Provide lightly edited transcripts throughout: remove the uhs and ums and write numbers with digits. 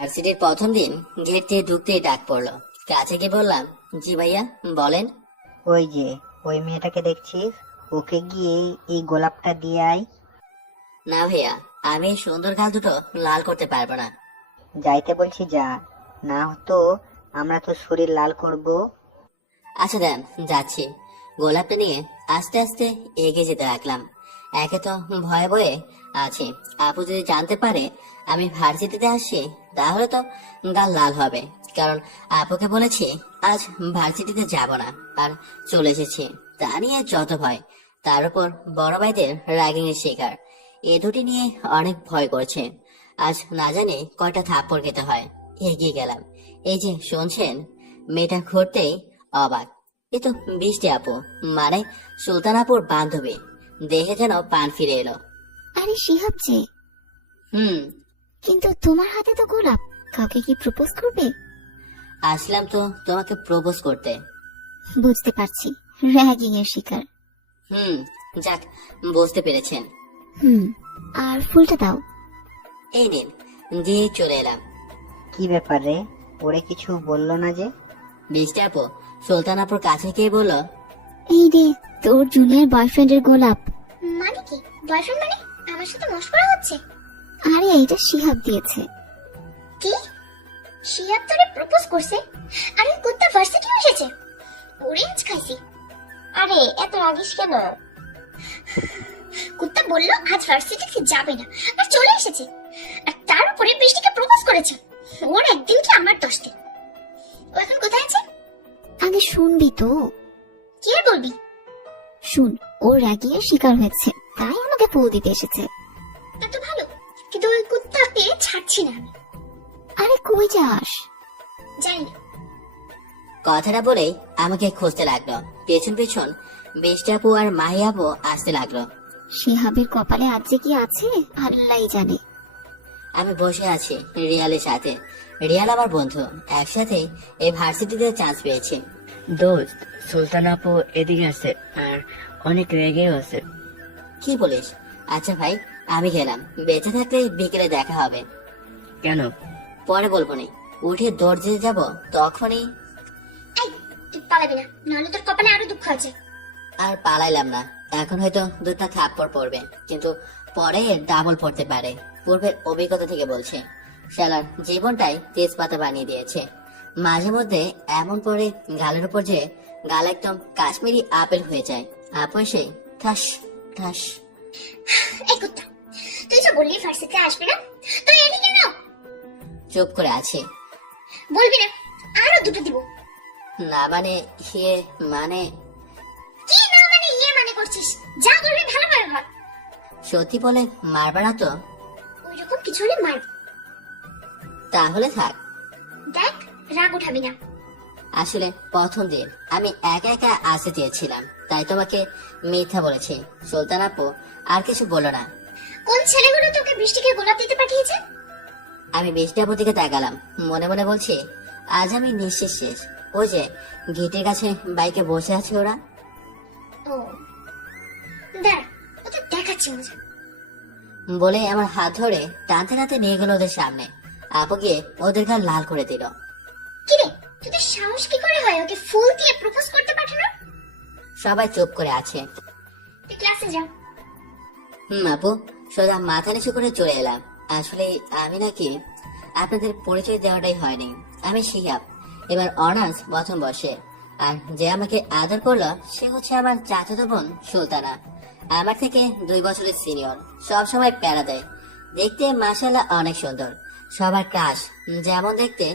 ভার্সিটির প্রথম দিন গেট দিয়ে ঢুকতেই ডাক পড়লো। কাছে গিয়ে বললাম, জি ভাইয়া বলেন। ওই যে ওই মেয়েটাকে দেখছিস, ওকে গিয়ে এই গোলাপটা দিয়ে আয়। না ভাইয়া, আমি এই সুন্দর গাল দুটো লাল করতে পারবো না। যাইতে বলছি যা, না তো আমরা তো শরীর লাল করব। আচ্ছা দেন, যাচ্ছি। গোলাপটা নিয়ে আস্তে আস্তে এগিয়ে যেতে লাগলাম। একে তো ভয়ে ভয়ে আছি, আপু যদি জানতে পারে আমি ভার্সিটিতে আসছি তাহলে তো গাল লাল হবে। কারণ আপুকে বলেছি আজ ভার্সিটিতে যাব না, আর চলে এসেছি। তা নিয়ে যত ভয়, তার উপর বড় ভাইদের র্যাগিং এর শিকার, এ দুটি নিয়ে অনেক ভয় করছে। আজ না জানি কয়টা থাপ্পড় খেতে হয়। এগিয়ে গেলাম। এই যে শুনছেন, মেয়েটা ঘুরতেই অবাক। এ তো বৃষ্টি আপু, মানে সুলতান আপুর বান্ধবী। দেখে যেন পান ফিরে এলো। আরে শিহাব যে, হুম। কিন্তু তোমার হাতে তো গোলাপ, কাউকে কি প্রপোজ করবে? আসলাম তো তোমাকে প্রপোজ করতে। বুঝতে পারছি, র্যাগিং এর শিকার। হুম, যাক, বুঝতে পেরেছেন। হুম, আর ফুলটা দাও। এই নিন, দিয়ে চলে এলাম। কি ব্যাপার রে, ওরে কিছু বললো না যে? বৃষ্টি আপু সুলতান আপুর কাছে গিয়ে বলল, এই রে, তোর জুনিয়র বয়ফ্রেন্ডের গোলাপ। মানে কি বয়ফ্রেন্ড? মানে আমার সাথে মশকরা হচ্ছে? আরে এইটা শিহাব দিয়েছে। কি? শিয়াব তোরে প্রপোজ করছে? আরে কুত্তা ভার্সিটি এসেছে, অরেঞ্জ খাইছি। আরে এত রাগিস কেন? কুত্তা বললো আজ ভার্সিটিতে যাবে না, আর চলে এসেছে। আর তার উপরে বৃষ্টিকে প্রপোজ করেছে। ওর একদিন কি আমার 10 দিন। ও এখন কোথায় আছে? আগে শুনবি তো। কি আর বলবি? শুন, ও র্যাগিং এর শিকার হয়েছে, তাই আমাকে ফুল দিতে এসেছে। তা তো ভালো, কিন্তু ওই কুত্তাকে ছাড়ছি না আমি। আরে কই যাস? জানি না। কথাটা বলেই আমাকে খুঁজতে লাগলো। পেছন পেছন বৃষ্টি আপু আর মাহি আপু আসতে লাগলো। শিহাবের কপালে আজ যে কি আছে আল্লাহই জানে। আমি বসে আছি রিয়ালের সাথে। রিয়াল আমার বন্ধু, একসাথে এই ভার্সিটিতে চান্স পেয়েছে। দোস্ত, সুলতান আপু এদিকে আছে আর অনেক রেগেও আছে। কি বলিস? আচ্ছা ভাই, আমি গেলাম। বেঁচে থাকলে বিকেলে দেখা হবে। কেন? পরে বলবো নি। উঠে দৌড় দিতে যাবো তখনই। এই, তুই পালাবি না, নাহলে তোর কপালে আরো দুঃখ আছে। আর পালাইলাম না। এখন হয়তো দুটা থাপ্পড় পড়বে, কিন্তু পরে ডাবল পড়তে পারে। পূর্বের অভিজ্ঞতা থেকে বলছে, শালার জীবনটাই তেজপাতা বানিয়ে দিয়েছে। মাঝে মধ্যে এমন পড়ে গালের উপর যে গাল একদম কাশ্মীরি আপেল হয়ে যায়। আপু এসে ঠাস ঠাস। এই কুত্তা, তুই যে বললি ভার্সিটিতে আসবি না, তুই এলি কেন? চুপ করে আছে। বলবি না, আরো দুটো দিব। না মানে ইয়ে মানে কি না মানে ইয়ে মানে করছিস? যা করবি ভালো করে কর। সত্যি বলে মারবা না তো? ওইরকম কিছু হলে মারব। তাহলে থাক। দেখ, রাগ উঠাবি না। আসলে প্রথম দিন আমি একা একা আসতে চেয়েছিলাম, তাই তোমাকে মিথ্যা বলেছি। সুলতান আপু আর কিছু বলো না। কোন ছেলেগুলো তোকে বৃষ্টিকে গোলাপ দিতে পাঠিয়েছে? আমি বৃষ্টি আপুর দিকে তাকালাম, মনে মনে বলছি আজ আমি নিঃশেষ শেষ। ওই যে গেটের কাছে বাইকে বসে আছে ওরা। ও দাঁড়া, ওদের দেখাচ্ছি মজা। বলে আমার হাত ধরে টানতে টানতে নিয়ে গেল ওদের সামনে। আপু গিয়ে ওদের গাল লাল করে দিল। কি রে, তোদের সাহস কি করে হয় ওকে ফুল দিয়ে প্রপোজ করতে পাঠানো? সবাই চুপ করে আছে। তুই ক্লাসে যা। আপু সোজা মাথা নিচু করে চলে এলাম। আসলে আমি নাকি আপনাদের পরিচয় দেওয়াটাই হয়নি। আমি শিহাব, এবার অনার্স প্রথম বর্ষে। আর যে আমাকে আদর করলো সে হচ্ছে আমার চাচাতো বোন সুলতানা। আমার থেকে 2 বছরের সিনিয়র। সব সময় প্যারা দেয়। দেখতে মাশাআল্লাহ অনেক সুন্দর। সবার ক্রাশ। যেমন দেখতে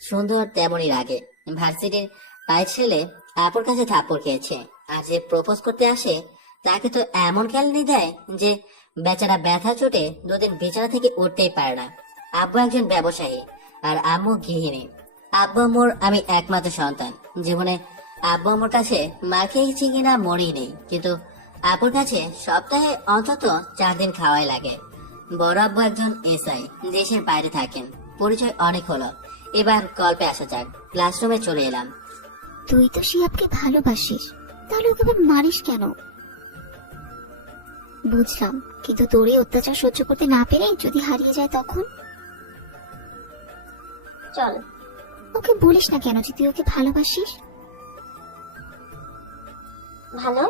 সুন্দর তেমনই লাগে। ভার্সিটির পায়ে ছেলে আপুর কাছে থাপ্পড় খেয়েছে, আর যে প্রপোজ করতে আসে তাকে তো এমন খেলনি দেয় যে বেচারা ব্যথা চোটে 2 দিন বিছানা থেকে উঠতেই পারে না। আব্বু একজন ব্যবসায়ী আর আম্মু গৃহিণী। আব্বু আম্মুর আমি একমাত্র সন্তান। জীবনে আব্বু আম্মুর কাছে মার খেয়েছি কিনা মনেই নেই, কিন্তু আপুর কাছে সপ্তাহে অন্তত 4 দিন খাওয়াই লাগে। বড় আব্বু একজন এসআই, দেশের বাইরে থাকেন। পরিচয় অনেক হলো, এবার গল্পে আসা যাক। ক্লাসরুমে চলে এলাম। তুই তো শিহাবকে ভালোবাসিস, তাহলে ওকে আবার মারিস কেন? বুঝলাম, কিন্তু তোর এই অত্যাচার সহ্য করতে না পেরে যদি হারিয়ে যায় তখন? চল। ওকে বলিস না কেন যে তুই ওকে ভালোবাসিস? ভালো?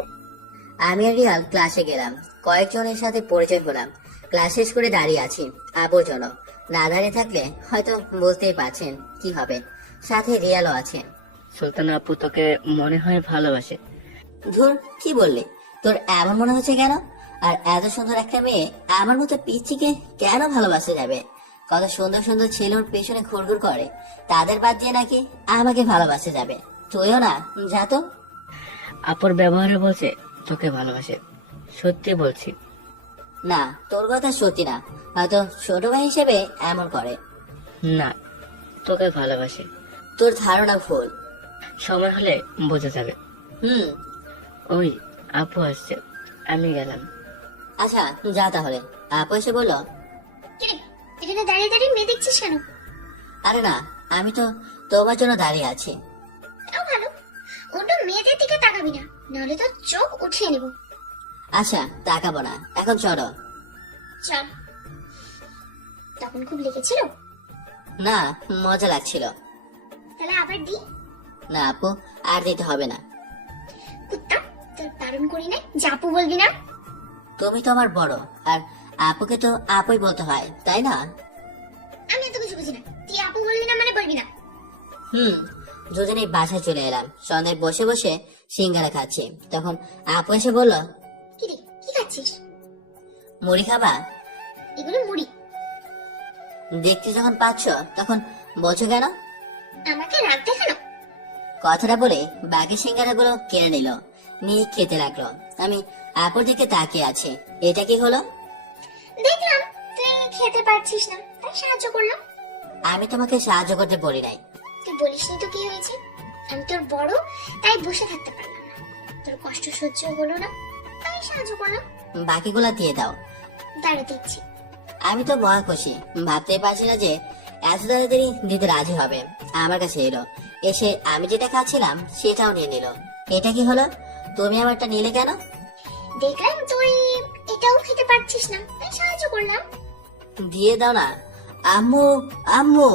আমি আর রিয়াল ক্লাসে গেলাম, কয়েকজনের সাথে পরিচয় হলাম। ক্লাস শেষ করে দাঁড়িয়ে আছি আপুর জন্য। না দাঁড়িয়ে থাকলে হয়তো বুঝতেই পারছেন কি হবে। সাথে রিয়ালও আছে। সুলতানা আপু তোকে মনে হয় ভালোবাসে। ধুর, কি বললি? তোর এমন মনে হচ্ছে কেন? আর এত সুন্দর একটা মেয়ে আমার মতো পিচ্চিকে কেন ভালোবাসতে যাবে? কত সুন্দর সুন্দর ছেলে ওর পেছনে ঘুরঘুর করে, তাদের বাদ দিয়ে নাকি আমাকে ভালোবাসতে যাবে? তুইও না, যা তো। আপুর ব্যবহারে বলছে তোকে ভালোবাসে। সত্যি বলছি। না, তোর কথা সত্যি না, হয়তো ছোট ভাই হিসেবে এমন করে। না, তোকে ভালোবাসে। তোর ধারণা ভুল। সময় হলে বোঝা যাবে। হুম। ওই আপু আসছে, আমি গেলাম। আচ্ছা, যা তাহলে। আপু এসে বললো, কিরে, এখানে দাঁড়িয়ে দাঁড়িয়ে মেয়ে দেখছিস কেন? আরে না, আমি তো তোমার জন্য দাঁড়িয়ে আছি। তাও ভালো, ওটা মেয়েদের দিকে তাকাবি না, নাহলে তো চোখ উঠিয়ে নেব। আচ্ছা, তাকাবো না, এখন চলো। চল। তখন খুব লেগেছিল? না, মজা লাগছিল। তাহলে আবার দি। না আপু, আর দিতে হবে না। কুত্তা, তোর বারণ করি না, জাপু বলবি না। তুমি তো আমার বড়, আর আপুকে তো আপুই বলতে হয়, তাই না? আমি এত কিছু বুঝি না, তুই আপু বলবি না মানে বলবি না। হুম। দুজনেই বাসায় চলে এলাম। সন্ধ্যায় বসে বসে সিঙ্গারা খাচ্ছি, তখন আপু এসে বলল, কিরে, কি খাচ্ছিস? মুড়ি খাবা? এগুলো মুড়ি। দেখতে যখন পাচ্ছ তখন বলছো কেন? আমাকে রাগ দেখানো? কথাটা বলে বাকি সিঙ্গারাগুলো কিনে নিল, নিয়ে খেতে লাগলো। আমি আপুর দিকে তাকিয়ে আছি। এটা কি হলো? দেখলাম তুই খেতে পারছিস না, তাই সাহায্য করলাম। আমি তোমাকে সাহায্য করতে বলি নাই। তুই বলিসনি তো কি হয়েছে? আমি তোর বড়, তাই বসে থাকতে পারলাম না। তোর কষ্ট সহ্য হলো না, তাই সাহায্য করলাম। বাকিগুলো দিয়ে দাও। দাঁড়া দিচ্ছি। আমি তো মহা খুশি, ভাবতেই পারছি না যে এত তাড়াতাড়ি দিতে রাজি হবে। আমার কাছে এলো, এসে আমি যেটা খাচ্ছিলাম সেটাও নিয়ে নিল। এটা কি হলো? তুমি আমারটা নিলে কেন? দেখলাম তুই এটাও খেতে পারছিস না, তাই সাহায্য করলাম। দিয়ে দাও না। আম্মু, আম্মু।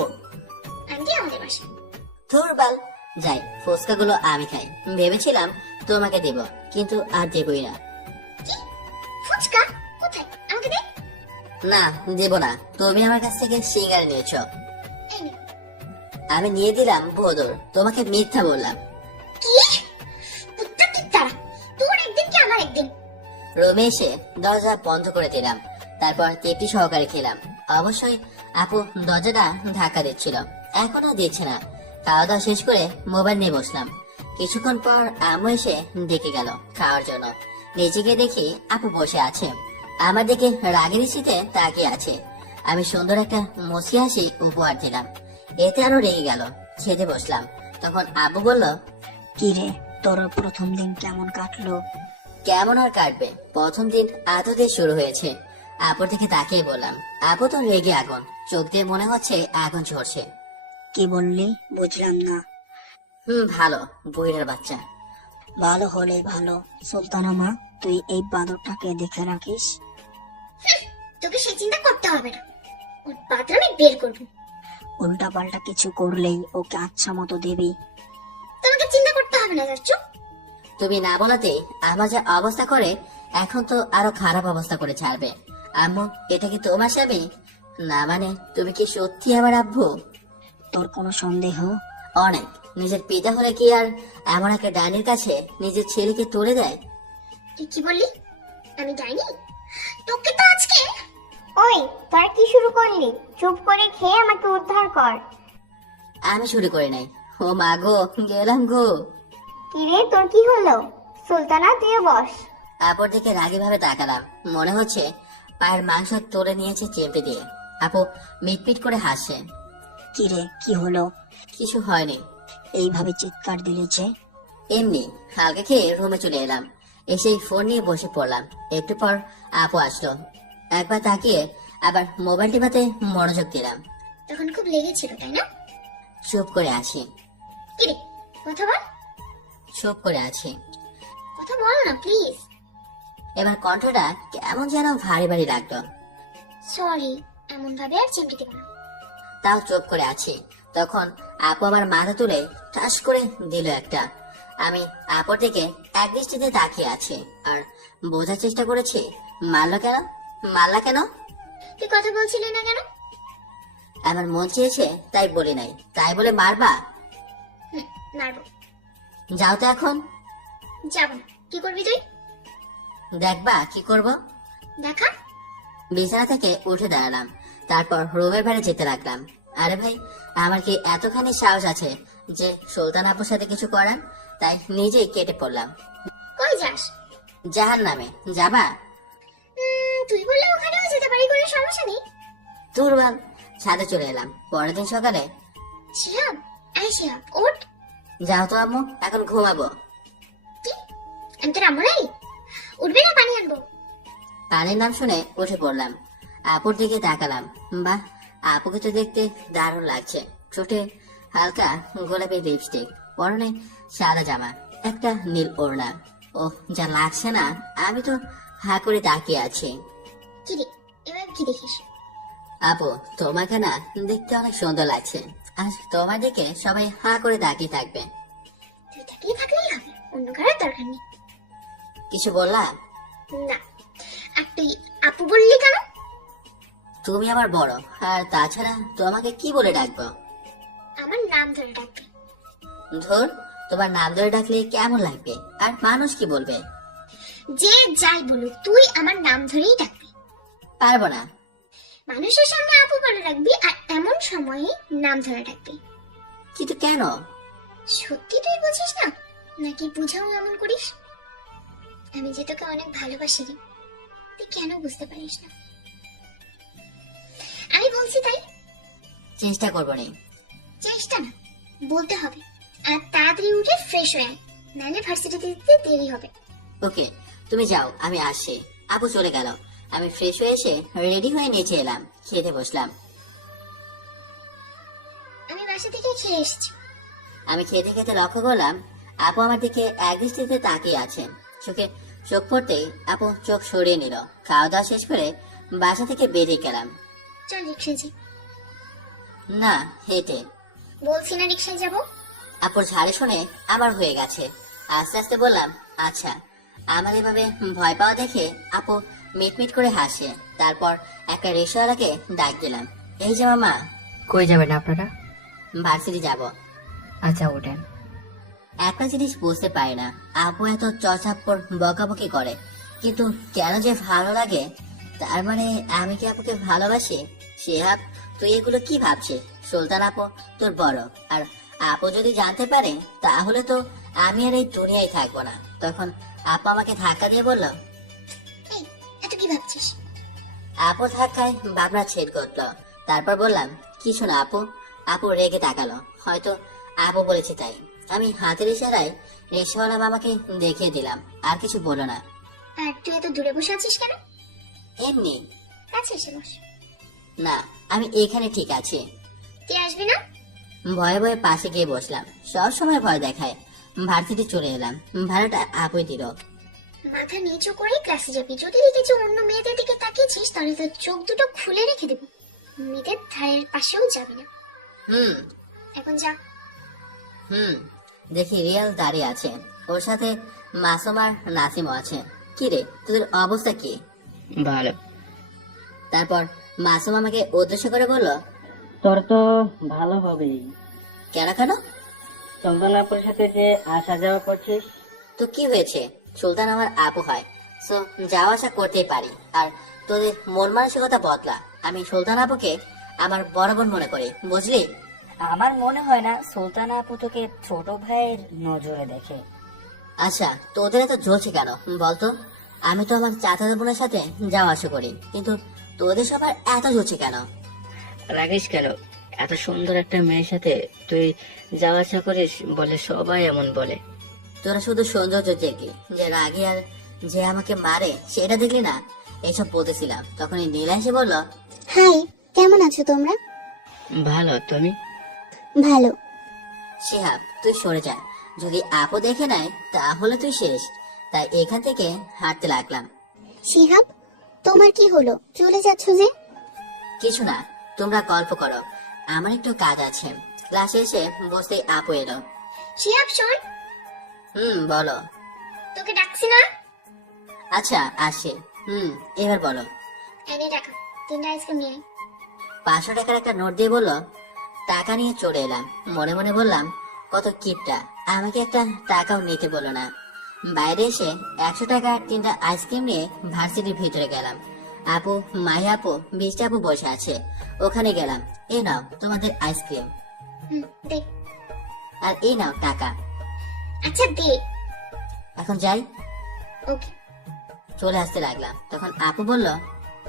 আন্টি আমাদের বাসায়। ধুরবাল। যাই, ফুচকাগুলো আমি খাই। ভেবেছিলাম তোমাকে দেব, কিন্তু আর দেবই না। কি? ফুচকা? কোথায়? আমাকে দে। না, দেব না। তুমি আমার কাছ থেকে সিঙ্গারা নিয়েছো। এই নে। আমি নিয়ে দিলাম বদর, তোমাকে মিথ্যা বললাম। কি? কুত্তা কি তারা? তোর একদিন কি আমার একদিন? রুমে এসে দরজা বন্ধ করে দিলাম, তারপর তৃপ্তি সহকারে খেলাম। অবশ্যই আপু দরজাটা ধাক্কা দিচ্ছিল, এখনো দিচ্ছে না। খাওয়া দাওয়া শেষ করে মোবাইল নিয়ে বসলাম। কিছুক্ষণ পর আম্মু এসে ডেকে গেল খাওয়ার জন্য। নিচে গিয়ে দেখি আপু বসে আছে, আমার দিকে রাগের শীতে তাকিয়ে আছে। আমি সুন্দর একটা মুচকি হাসি উপহার দিলাম, এতে আরো রেগে গেল। খেতে বসলাম, তখন আব্বু বলল, কি রে, তোর প্রথম দিন কেমন কাটলো? কেমন আর কাটবে, প্রথম দিন এত দিয়ে শুরু হয়েছে। আপুর দিকে তাকিয়ে বললাম। আপু তো রেগে আগুন, চোখ দিয়ে মনে হচ্ছে আগুন ঝরছে। কি বললি? বুঝলাম না। ভালো, বুইড়ার বাচ্চা। ভালো হলেই ভালো। সুলতানা মা, তুই এই বাঁদরটাকে দেখে রাখিস। তোকে সে চিন্তা করতে হবে না, ওর পাত্র আমি বের করবো। উল্টা পাল্টা কিছু করলেই ওকে আচ্ছা মতো দেবি। তোমাকে চিন্তা করতে হবে না, যাচ্ছ। তুমি না বলাতে আমার যে অবস্থা করে, এখন তো আরো খারাপ অবস্থা করে ছাড়বে। আম্মু, এটা কি তোমার স্বামী? না মানে তুমি কি সত্যি আমার আব্বু? তোর কোনো সন্দেহ? অনেক। নিজের পিতা হলে কি আর এমন একটা ডাইনির কাছে নিজের ছেলেকে তুলে দেয়? তুই কি বললি? আমি যাইনি? তোকে তো আজকে। ওই, তোরা কি শুরু করলি? চুপ করে খেয়ে আমাকে উদ্ধার কর। আমি শুরু করি নাই। ও মা গো, গেলাম গো। কিরে, তোর কি হলো? সুলতানা, তুইও বস। আপুর দিকে রাগী ভাবে তাকালাম, মনে হচ্ছে পায়ের মাংস তুলে নিয়েছে চেপে দিয়ে। আপু মিটমিট করে হাসছে। কি রে, কি হলো? কিছু হয়নি। এইভাবে চিৎকার দিলে যে? এমনি হালকা খেয়ে রুমে চলে এলাম, এসেই ফোন নিয়ে বসে পড়লাম। একটু পর আপু আসলো, একবার তাকিয়ে আবার মোবাইল টিপাতে মনোযোগ দিলাম। তখন খুব লেগেছিল, তাই না? চুপ করে আছি। কিরে, কথা বল। চুপ করে আছি। কথা বল না প্লিজ। এবার কণ্ঠটা কেমন যেন ভারী ভারী লাগলো। সরি, এমন ভাবে আর চিমটি দেব না। তাও চুপ করে আছি। তখন আপু আমার মাথা তুলে ঠাস করে দিল একটা। আমি আপুর দিকে এক দৃষ্টিতে তাকিয়ে আছি আর বোঝার চেষ্টা করেছি মারলা কেন। তুই কথা বলছিলি না কেন? আমার মন চেয়েছে তাই বলি নাই, তাই বলে মারবা? মারবো। যাও তো এখন। যাবো না। কি করবি তুই? দেখবা কি করব। দেখা। বিছানা থেকে উঠে দাঁড়ালাম, তারপর রুমের বাইরে যেতে লাগলাম। আরে ভাই, আমার কি এতখানি সাহস আছে যে সুলতান আপুর সাথে কিছু করার? তাই নিজেই কেটে পড়লাম। কই যাস? জাহান্নামে। যাবা? তুই বললে ওখানেও যেতে পারি, কোনো সমস্যা নেই। দুর্বল। ছাদে চলে এলাম। পরের দিন সকালে। শিহাব, শিহাব ওঠ। যাও তো আম্মু, এখন ঘুমাবো। কি? আমি তোর আম্মু নাই? উঠবি না? পানি আনবো। পানির নাম শুনে উঠে পড়লাম। আপুর দিকে তাকালাম। বাহ, আপুকে তো দেখতে দারুণ লাগছে। ঠোঁটে হালকা গোলাপি লিপস্টিক, পরনে সাদা জামা, একটা নীল ওড়না। ও যা লাগছে না, আমি তো হা করে তাকিয়ে আছি। কি রে, এবার কি দেখিস? আপু, তোমাকে না দেখতে অনেক সুন্দর লাগছে। আজ তোমার দিকে সবাই হা করে তাকিয়ে থাকবে। তুই তাকিয়ে থাকলেই হবে, অন্য কারোর দরকার নেই। কিছু বললা? না। আর তুই আপু বললি কেন? তুমি আমার বড়, আর তাছাড়া তোমাকে কি বলে ডাকবো? আমার নাম ধরে ডাকবি। ধর, তোমার নাম ধরে ডাকলে কেমন লাগবে আর মানুষ কি বলবে? যে যাই বলুক, তুই আমার নাম ধরেই ডাকবি। পারবো না। মানুষের সামনে আপু বলে রাখবি, আর এমন সময়ে নাম ধরে ডাকবি। কিন্তু কেন? সত্যি তুই বুঝিস না, নাকি বুঝাও এমন করিস? আমি যে তোকে অনেক ভালোবাসি রে, তুই কেন বুঝতে পারিস না? আমি বলছি তাই। চেষ্টা করবো নি। চেষ্টা না, বলতে হবে। আর তাড়াতাড়ি উঠে ফ্রেশ হয়ে আয়, নাহলে ভার্সিটিতে যেতে দেরি হবে। ওকে, তুমি যাও, আমি আসছি। আপু চলে গেল। আমি ফ্রেশ হয়ে এসে রেডি হয়ে নিচে এলাম, খেতে বসলাম। আমি বাসা থেকে খেয়ে এসেছি। আমি খেতে খেতে লক্ষ্য করলাম আপু আমার দিকে এক দৃষ্টিতে তাকিয়ে আছে। চোখে চোখ পড়তেই আপু চোখ সরিয়ে নিল। খাওয়া দাওয়া শেষ করে বাসা থেকে বেরিয়ে গেলাম। চল রিক্সায় যাই। না, হেঁটে। বলছি না রিক্সায় যাবো। আপুর ঝাড়ে শুনে আমার হয়ে গেছে। আস্তে আস্তে বললাম, আচ্ছা। আমার এভাবে ভয় পাওয়া দেখে আপু মিটমিট করে হাসে। তারপর একটা রিক্সাওয়ালাকে ডাক দিলাম। এই যে মামা। কই যাবেন আপনারা? ভার্সিটি যাব। আচ্ছা, ওঠেন। একটা জিনিস বুঝতে পারি না, আপু এত চচাপ্পর বকাবকি করে, কিন্তু কেন যে ভালো লাগে। তার মানে আমি কি আপুকে ভালোবাসি? শিহাব, তুই এগুলো কি ভাবছিস? সুলতান আপু তোর বড়, আর আপু যদি জানতে পারে তাহলে তো আমি আর এই দুনিয়ায় থাকবো না। তখন আপু আমাকে ধাক্কা দিয়ে বলল। এই, এত কি ভাবছিস? আপু ধাক্কায় ভাবনা ছেদ করলো। তারপর বললাম, কিছু না আপু। আপু রেগে তাকালো, হয়তো আপু বলেছে তাই। আমি হাতের ইশারায় রিক্সাওয়ালা মামাকে দেখিয়ে দিলাম। আর কিছু বলো না। আর তুই এত দূরে বসে আছিস কেন? এমনি। কাছে এসে বস। না, আমি এখানে ঠিক আছি। তুই আসবি না? ভয়ে ভয়ে পাশে গিয়ে বসলাম। সব সময় ভয় দেখায়। ভার্সিটি চলে এলাম। ভাড়াটা আপুই দিল। মাথা নিচু করে ক্লাসে যাবি। যদি দেখেছি অন্য মেয়েদের দিকে তাকিয়েছিস, তাহলে তোর চোখ দুটো খুলে রেখে দেবো। মেয়েদের ধারের পাশেও যাবি না। হুম এখন যা। হুম দেখি রিয়াল দাঁড়িয়ে আছে, ওর সাথে মাসুম আর নাসিমও আছে। কি রে, তোদের অবস্থা কি? ভালো। তারপর মাসুম আমাকে উদ্দেশ্য করে বলল, তোর তো ভালো হবেই। কেন কেন? সুলতান আপুর সাথে যে আসা যাওয়া করছিস। তো কি হয়েছে? সুলতান আমার আপু হয়, সো যাওয়া আসা করতেই পারি। আর তোদের মন মানসিকতা বদলা। আমি সুলতান আপুকে আমার বড় বোন মনে করি, বুঝলি? আমার মনে হয় না সুলতান আপু তোকে ছোট ভাইয়ের নজরে দেখে। আচ্ছা, তোদের এত জ্বলছে কেন বলতো? আমি তো আমার চাচাতো বোনের সাথে যাওয়া আসা করি, কিন্তু তোদের সবার এত জ্বলছে কেন? রাগিস কেন? এত সুন্দর একটা মেয়ের সাথে তুই যাওয়া আসা করিস বলে সবাই এমন বলে। তোরা শুধু সৌন্দর্য দেখলি, যে রাগে আর যে আমাকে মারে সেটা দেখলি না। এইসব বলতেছিলাম, তখন এই নীলা এসে বলল, হাই, কেমন আছো তোমরা? ভালো, তুমি? ভালো। শিহাব তুই সরে যা, যদি আপু দেখে নেয় তাহলে তুই শেষ। তাই এখান থেকে হাঁটতে লাগলাম। শিহাব, তোমার কি হলো? চলে যাচ্ছ যে? কিছু না, তোমরা গল্প করো, আমার একটু কাজ আছে। ক্লাসে এসে বসতেই আপু এলো। শিহাব শোন, বলো। তোকে ডাকছি না? আচ্ছা আসি। এবার বলো। এনে টাকা, 3টা আইসক্রিম নিয়ে আয়। 500 টাকার একটা নোট দিয়ে বললো। টাকা নিয়ে চলে এলাম। মনে মনে বললাম, কত কিপটা, আমাকে একটা টাকাও নিতে বললো না। বাইরে এসে 100 টাকা 3টা আইসক্রিম নিয়ে ভার্সিটির ভিতরে গেলাম। আপু, মাহি আপু, বৃষ্টি আপু বসে আছে। ওখানে গেলাম। এই নাও তোমাদের আইসক্রিম, দে। আর এই নাও টাকা। আচ্ছা দে। এখন যাই। ওকে। চলে আসতে লাগলাম, তখন আপু বলল,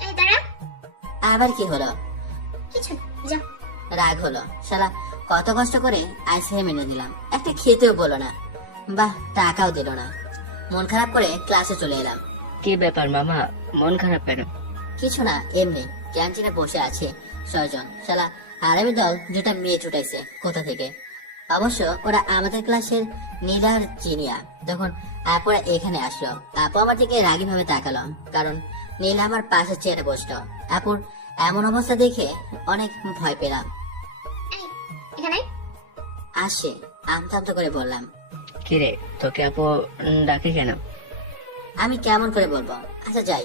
এই দাঁড়া। আবার কি হলো? কিছু না, যা। রাগ হলো। শালা কত কষ্ট করে আইসক্রিম এনে দিলাম, একটা খেতেও বলো না, বাহ টাকাও দিল না। মন খারাপ করে ক্লাসে চলে এলাম। কি ব্যাপার মামা, মন খারাপ কেন? কিছু না, এমনি। ক্যান্টিনে বসে আছে 6 জন। শালা আরামি দল যেটা মেয়ে ছুটাইছে কোথা থেকে। অবশ্য ওরা আমাদের ক্লাসের নীলার চিনিয়া। তখন আপুরা এখানে আসলো। আপু আমার দিকে রাগী ভাবে তাকালো, কারণ নীলা আমার পাশে চেয়ারে বসলো। আপুর এমন অবস্থা দেখে অনেক ভয় পেলাম। এই, এখানে আয়। আসে আমতা আমতা করে বললাম। কিরে, তোকে আপু ডাকে কেন? আমি কেমন করে বলবো? আচ্ছা যাই,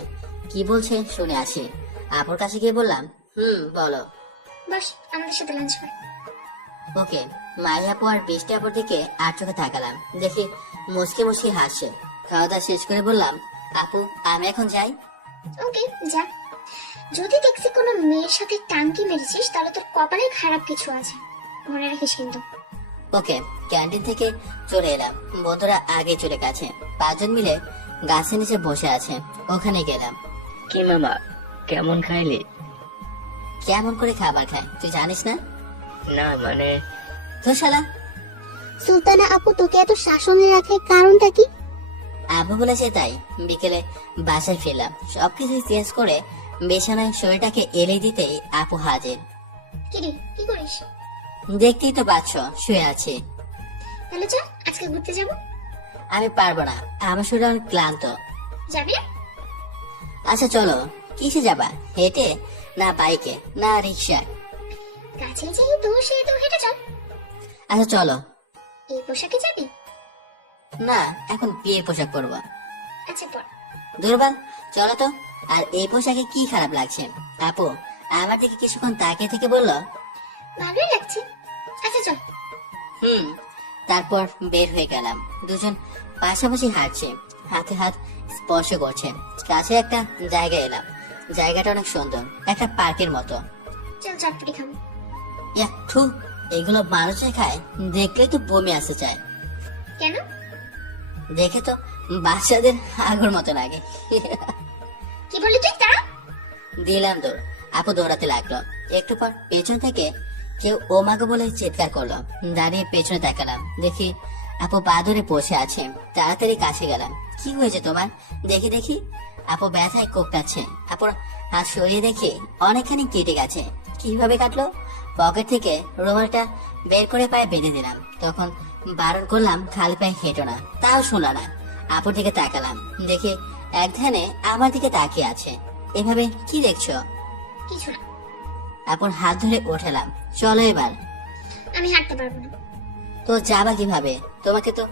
কি বলছে শুনে আসি। আপুর কাছে গিয়ে বললাম, বলো। বস, আমাদের সাথে লাঞ্চ কর। ওকে। মাই আপু আর বৃষ্টি আপুর দিকে আর চোখে তাকালাম। দেখি মুসকি মুসকি হাসছে। খাওয়া দাওয়া শেষ করে বললাম, আপু আমি এখন যাই। ওকে, যা। যদি দেখছি কোনো মেয়ের সাথে টাঙ্কি মেরেছিস, তাহলে তোর কপালে খারাপ কিছু আছে, মনে রাখিস কিন্তু। ওকে। ক্যান্টিন থেকে চলে এলাম। বন্ধুরা আগে চলে গেছে। 5 জন মিলে গাছের নিচে বসে আছে। ওখানে গেলাম। কি মামা, কেমন খাইলি? কেমন করে খাবার খায় তুই জানিস না? না মানে, তো শালা, সুলতানা আপু তোকে এত শাসনে রাখে কারণটা কি? আবু বলেছে তাই। বিকেলে বাসায় ফিরলাম, সবকিছু চেঞ্জ করে বিছানায় শরীরটাকে এলে দিতেই আপু হাজির। কিরে, কি করিস? দেখতেই তো পাচ্ছ, শুয়ে আছি। তাহলে চল আজকে ঘুরতে যাব। আমি পারবো না, আমার শরীর অনেক ক্লান্ত। যাবি না? আচ্ছা চলো। কিসে যাবা? হেঁটে, না বাইকে, না রিক্সা? কাছে যেহেতু সেহেতু হেঁটে চল। আচ্ছা চলো। এই পোশাকে যাবি? না, এখন বিয়ের পোশাক পরবো। আচ্ছা পর। দুর্বল, চলো তো। আর এই পোশাকে কি খারাপ লাগছে? আপু আমার দিকে কিছুক্ষণ তাকিয়ে থেকে বলল, ভালোই লাগছে। আচ্ছা চল। তারপর বের হয়ে গেলাম। দুজন পাশাপাশি হাঁটছে, হাতে হাত স্পর্শ করছে। কাছে একটা জায়গায় এলাম। জায়গাটা অনেক সুন্দর, একটা পার্কের মতো। চল চটপটি খাবো। থু, এগুলো মানুষে খায়, দেখলে তো বমি আসতে চায়। কেন? দেখে তো বাচ্চাদের হাগুর মতো লাগে। কি বললি তুই? তারা দিলাম দৌড়। আপু দৌড়াতে লাগলো। একটু পর পেছন থেকে কেউ ও মাগো বলে চিৎকার করলো। দাঁড়িয়ে পেছনে তাকালাম, দেখি আপু পা ধরে বসে আছে। তাড়াতাড়ি কাছে গেলাম। কি হয়েছে তোমার? দেখি দেখি। আপু ব্যথায় কোকটাচ্ছে। আপুর হাত সরিয়ে দেখি অনেকখানি কেটে গেছে। কিভাবে কাটলো? পকেট থেকে রুমালটা বের করে পায়ে বেঁধে দিলাম। তখন বারণ করলাম খালি পায়ে হেঁটো না, তাও শুনল না। আপুর দিকে তাকালাম, দেখি এক ধ্যানে আমার দিকে তাকিয়ে আছে। এভাবে কি দেখছো? কিছু না। আপুর হাত ধরে ওঠালাম। চলো এবার। আমি হাঁটতে পারবো না। তো যাবা কিভাবে? তোমাকে তো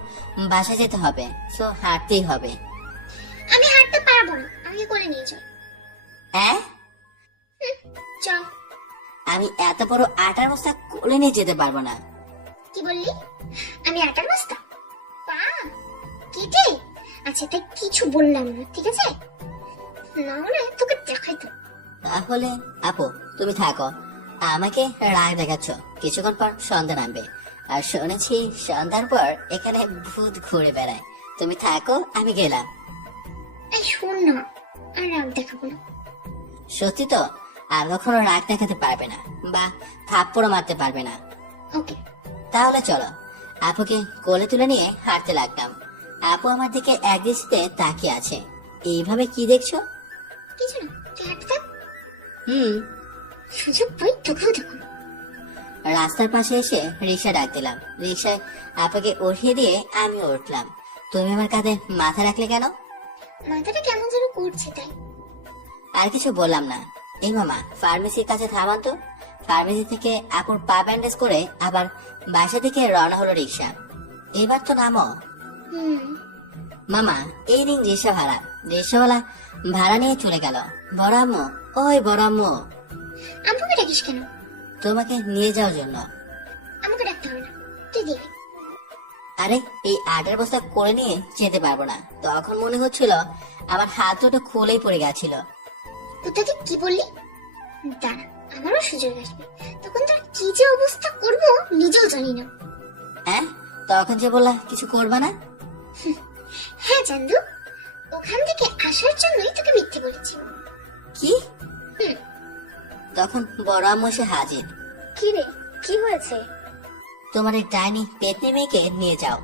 বাসায় যেতে হবে, তো হাঁটতেই হবে। আমি হাঁটতে পারবো না, আমাকে কোলে নিয়ে চল। হ্যাঁ? চল। আমি এত বড় আটার বস্তা কোলে নিয়ে যেতে পারবো না। কি বললি? আমি আটার বস্তা? পা কেটে? আচ্ছা তাই কিছু বললাম না, ঠিক আছে? না হলে তোকে দেখাই তো। তাহলে আপু তুমি থাকো, আমাকে রাগ দেখাচ্ছ। কিছুক্ষণ পর সন্ধ্যা নামবে, আর শুনেছি সন্ধ্যার পর এখানে ভূত ঘুরে বেড়ায়। তুমি থাকো, আমি গেলাম। এই শোন না, আর রাগ দেখাবো না। সত্যি তো? আর কখনো রাগ দেখাতে পারবে না, বা থাপ্পড়ও মারতে পারবে না। ওকে। তাহলে চলো। আপুকে কোলে তুলে নিয়ে হাঁটতে লাগলাম। আপু আমার দিকে একদৃষ্টিতে তাকিয়ে আছে। এইভাবে কি দেখছো? কিছু না, তুই হাঁটতে থাক। সুযোগ পাই তোকেও দেখো। রাস্তার পাশে এসে রিক্সা ডাক দিলাম। রিক্সায় আপুকে উঠিয়ে দিয়ে আমি উঠলাম। তুমি আমার কাঁধে মাথা রাখলে কেন? মাথাটা কেমন যেন করছে তাই। আর কিছু বললাম না। এই মামা, ফার্মেসির কাছে থামান তো। ফার্মেসি থেকে আপুর পা ব্যান্ডেজ করে আবার বাসা থেকে রওনা হলো রিক্সা। এবার তো নামো। হুম। মামা এই নিন রিক্সা ভাড়া। রিক্সাওয়ালা ভাড়া নিয়ে চলে গেল। বড় আম্মু, ওই বড় আম্মু, আম্মুকে ডাকিস কেন? তোমাকে নিয়ে যাওয়ার জন্য। আমাকে ডাকতে হবে না, তুই দিবি। আরে এই আটের বস্তা করে নিয়ে যেতে পারবো না। তখন মনে হচ্ছিল আমার হাত দুটো খুলেই পড়ে গেছিল। কোথাকে কি বললি? দাঁড়া, আমারও সুযোগ আসবে, তখন তোর কি যে অবস্থা করবো নিজেও জানি না। হ্যাঁ, তখন যে বললা কিছু করবা না। হ্যাঁ চান্দু, ওখান থেকে আসার জন্যই তোকে মিথ্যে বলেছি। কি? হুম। তখন বড় আম্মু এসে হাজির। কি রে, কি হয়েছে? তোমার এই ডাইনি পেতনি মেয়েকে নিয়ে যাও।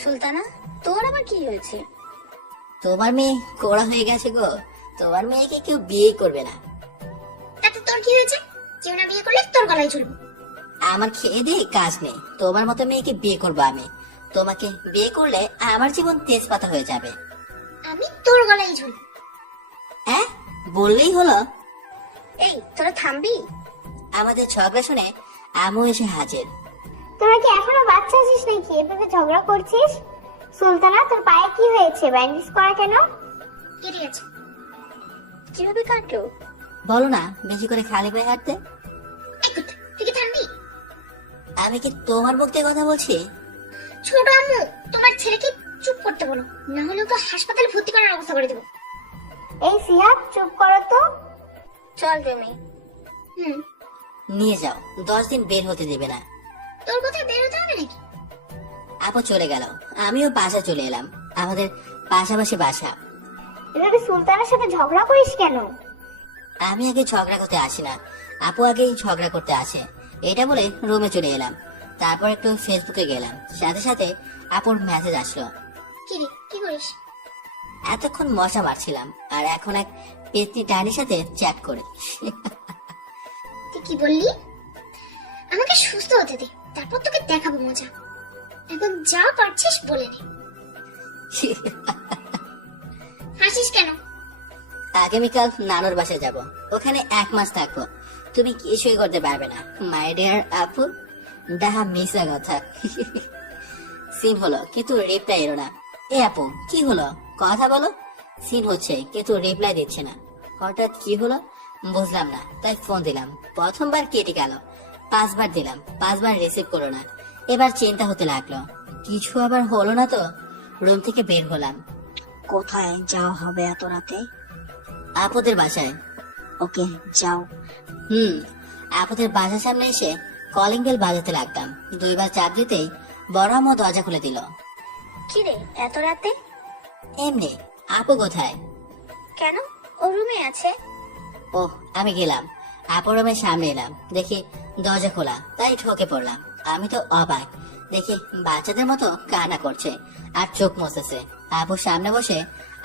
সুলতানা, তোর আবার কি হয়েছে? তোমার মেয়ে কোড়া হয়ে গেছে গো। তোমার মেয়েকে কেউ বিয়ে করবে না। তাতে তোর কি হয়েছে? কেউ না বিয়ে করলে তোর গলায় ঝুলবো। আমার খেয়ে দিয়ে কাজ নেই। তোমার মতো মেয়েকে বিয়ে করবো আমি। তোমাকে বিয়ে করলে আমার জীবন তেজপাতা হয়ে যাবে। আমি তোর গলায় ঝুলবো। হ্যাঁ, বললেই হলো। এই, তোরা থামবি? আমাদের ঝগড়া শুনে আম্মু এসে হাজির। তোরা কি এখনো বাচ্চা আছিস নাকি এভাবে ঝগড়া করছিস? সুলতানা, তোর পায়ে কি হয়েছে? ব্যান্ডেজ করা কেন? কেটে গেছে। কিভাবে কাটলো? বলো না বেশি করে খালি পায়ে হাঁটতে। এই কুত্তা, তুই কি থামবি? আমি কি তোমার মুখ দিয়ে কথা বলছি? ছোট আম্মু, তোমার ছেলেকে চুপ করতে বলো, না হলে ওকে হাসপাতালে ভর্তি করার অবস্থা করে দেবো। এই সিহাব, চুপ করো তো। চল তুমি। হুম। নিয়ে যাও, 10 দিন বের হতে দেবে না। তোর কোথায় বের হতে হবে নাকি? আপু চলে গেল, আমিও বাসা চলে এলাম। আমাদের পাশাপাশি বাসা। এভাবে সুলতানের সাথে ঝগড়া করিস কেন? আমি আগে ঝগড়া করতে আসি না, আপু আগেই ঝগড়া করতে আসে। এটা বলে রুমে চলে এলাম। তারপর একটু ফেসবুকে গেলাম, সাথে সাথে আপুর মেসেজ আসলো। কি রে, কি করিস? এতক্ষণ মশা মারছিলাম, আর এখন এক পেতনি ডাইনির সাথে চ্যাট করে। তুই কি বললি? আমাকে সুস্থ হতে দে, তারপর তোকে দেখাবো মজা। এখন যা পারছিস বলে নে। হাসিস কেন? আগামীকাল নানুর বাসায় যাব, ওখানে 1 মাস থাকবো। তুমি কিছুই করতে পারবে না মাই ডিয়ার আপু। ডাহা মিশা কথা। সিন হলো কিন্তু রিপ্লাই এলো না। এ আপু কি হলো, কথা বলো। সিন হচ্ছে কিন্তু রিপ্লাই দিচ্ছে না। হঠাৎ কি হলো বুঝলাম না, তাই ফোন দিলাম। প্রথমবার কেটে গেল, 5 বার দিলাম, 5 বার রিসিভ করলো না। এবার চিন্তা হতে লাগলো, কিছু আবার হলো না তো। রুম থেকে বের হলাম। কোথায় যাওয়া হবে এত রাতে? আপুদের বাসায়। ওকে, যাও। আপুদের বাসার সামনে এসে কলিং বেল বাজাতে লাগলাম। 2 বার চাপ দিতেই বড় আম্মু দরজা খুলে দিল। কি রে, এত রাতে? এমনি। আপু কোথায়? কেন, ও রুমে আছে। ও, আমি গেলাম আপুর রুমের সামনে এলাম, দেখি দরজা খোলা, তাই ঠকে পড়লাম। আমি তো অবাক, দেখি বাচ্চাদের মতো কান্না করছে আর চোখ মুছতেছে। আপুর সামনে বসে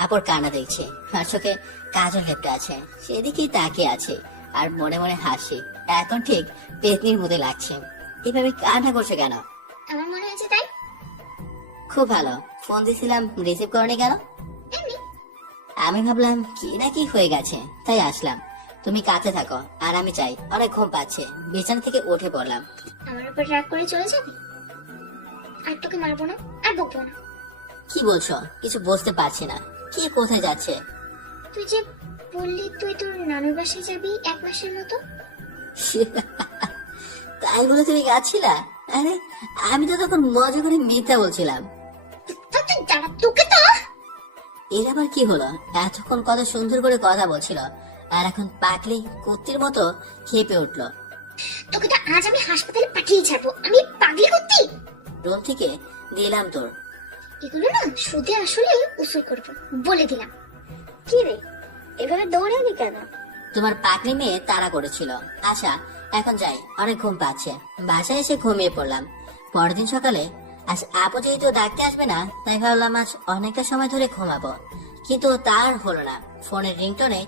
আপুর কান্না দেখছে, আর চোখে কাজল লেপটে আছে। সেদিকেই তাকিয়ে আছে আর মনে মনে হাসি। এখন ঠিক পেতনির মধ্যে লাগছে। এভাবে কান্না করছে কেন? আমার মনে হয়েছে তাই। খুব ভালো, ফোন দিছিলাম রিসিভ করনি কেন? এমনি। আমি ভাবলাম কি না কি হয়ে গেছে, তাই আসলাম। তুমি কাছে থাকো আর আমি চাই, অনেক ঘুম পাচ্ছে। বিছানা থেকে উঠে পড়লাম। আমার উপর রাগ করে চলে যাবে? আর তোকে মারবো না, আর বকবো না। কি বলছো? কিছু বুঝতে পারছি না। কি কোথায় যাচ্ছে? তুই যে বললি তুই তোর নানুর বাসায় যাবি 1 মাসের মতো। তাই বলে তুমি যাচ্ছিলা? আরে আমি তো তখন মজা করে মিথ্যা বলছিলাম। তা তুই দাঁড়া, তোকে তো। এর আবার কি হলো? এতক্ষণ কত সুন্দর করে কথা বলছিল, আর এখন পাকলি কুত্তির মতো খেপে উঠলো। তোকে তো আজ আমি হাসপাতালে পাঠিয়ে ছাড়বো। আমি পাগলি করতি। রুম থেকে দিলাম তোর। এগুলো না সুদে আসলে উসুল করবো, বলে দিলাম। কি রে, এভাবে দৌড়ালি কেন? তোমার পাকলি মেয়ে তাড়া করেছিল। আচ্ছা এখন যাই, অনেক ঘুম পাচ্ছে। বাসায় এসে ঘুমিয়ে পড়লাম। পরের দিন সকালে আজ আপু যেহেতু ডাকতে আসবে না, তাই ভাবলাম আজ অনেকটা সময় ধরে ঘুমাবো। কিন্তু তার হলো না। ফোনের রিংটোনে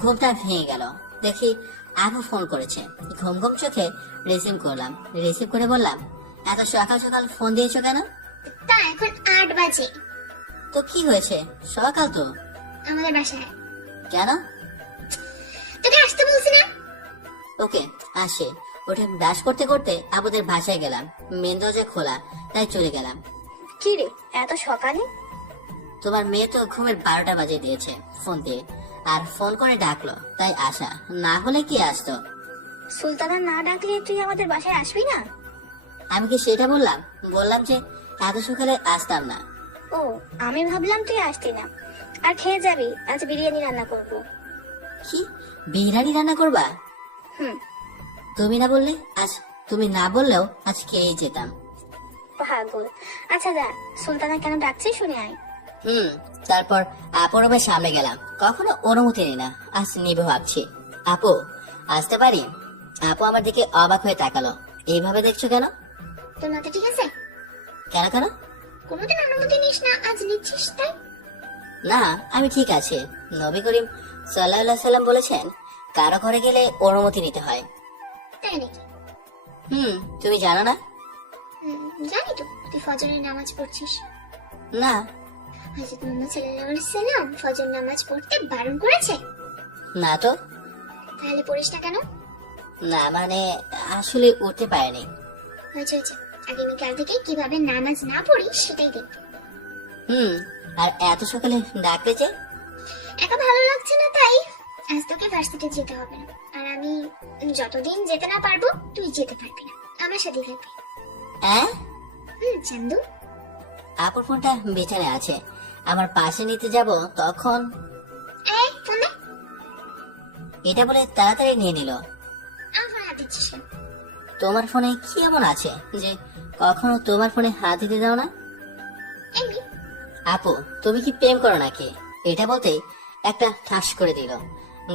ঘুমটা ভেঙে গেল। দেখি আপু ফোন করেছে। ঘুম ঘুম চোখে রিসিভ করলাম। রিসিভ করে বললাম, এত সকাল সকাল ফোন দিয়েছো কেন? তা এখন 8 বাজে। তো কি হয়েছে? সকাল তো। আমাদের বাসায় কেন? তোকে আসতে বলছি না? ওকে আসে। উঠে ব্রাশ করতে করতে আপুদের বাসায় গেলাম। মেন দরজা খোলা, তাই চলে গেলাম। কি রে এত সকালে? তোমার মেয়ে তো ঘুমের 12টা বাজে দিয়েছে ফোন দিয়ে, আর ফোন করে ডাকলো, তাই আসা। না হলে কি আসতো? সুলতানা না ডাকলে তুই আমাদের বাসায় আসবি না? আমি কি সেটা বললাম? বললাম যে এত সকালে আসতাম না। ও, আমি ভাবলাম তুই আসতি না। আর খেয়ে যাবি, আজ বিরিয়ানি রান্না করব। কি বিরিয়ানি রান্না করবা? হুম। তুমি না বললে? আজ তুমি না বললেও আজ খেয়েই যেতাম। পাগল। আচ্ছা যা, সুলতানা কেন ডাকছে শুনে আয়। তারপর আপুর আবার সামনে গেলাম। কখনো অনুমতি নেই না, আজ নিবে ভাবছি। আপু আসতে পারি? আপু আমার দিকে অবাক হয়ে তাকালো। এইভাবে দেখছো কেন? তোর মাথা ঠিক আছে? কেন কেন? কোনোদিন অনুমতি নিস না, আজ নিচ্ছিস তাই? না, আমি ঠিক আছে। নবী করিম সাল্লাল্লাহু আলাইহি সাল্লাম বলেছেন, কারো ঘরে গেলে অনুমতি নিতে হয়। তাই নাকি? তুমি জানো না? জানি তো, তুই ফজরের নামাজ পড়ছিস। না। হযরত মুহাম্মদ সাল্লাল্লাহু আলাইহি সাল্লাম ফজর নামাজ পড়তে বারণ করেছে? না তো। তাহলে পড়িস না কেন? না মানে আসলে উঠতে পারেনি। হয়েছে হয়েছে, আগামীকাল থেকে কিভাবে নামাজ না পড়িস সেটাই দেখবি। আর এত সকালে ডাকলে যে? একা ভালো লাগছে না তাই। আজ তোকে ভার্সিটি যেতে হবে না, আর আমি যতদিন যেতে না পারবো তুই যেতে পারবি না, আমার সাথে থাকবি। হ্যাঁ? চান্দু। আপুর ফোনটা বিছানায় আছে, আমার পাশে নিতে যাব তখন এই ফোন দে। এটা বলে তাড়াতাড়ি নিয়ে নিল। আমার ফোন হাত দিচ্ছিস কেন? তোমার ফোনে কি এমন আছে যে কখনো তোমার ফোনে হাত দিতে দাও না? এমনি। আপু তুমি কি প্রেম করো নাকি? এটা বলতেই একটা ঠাস করে দিল।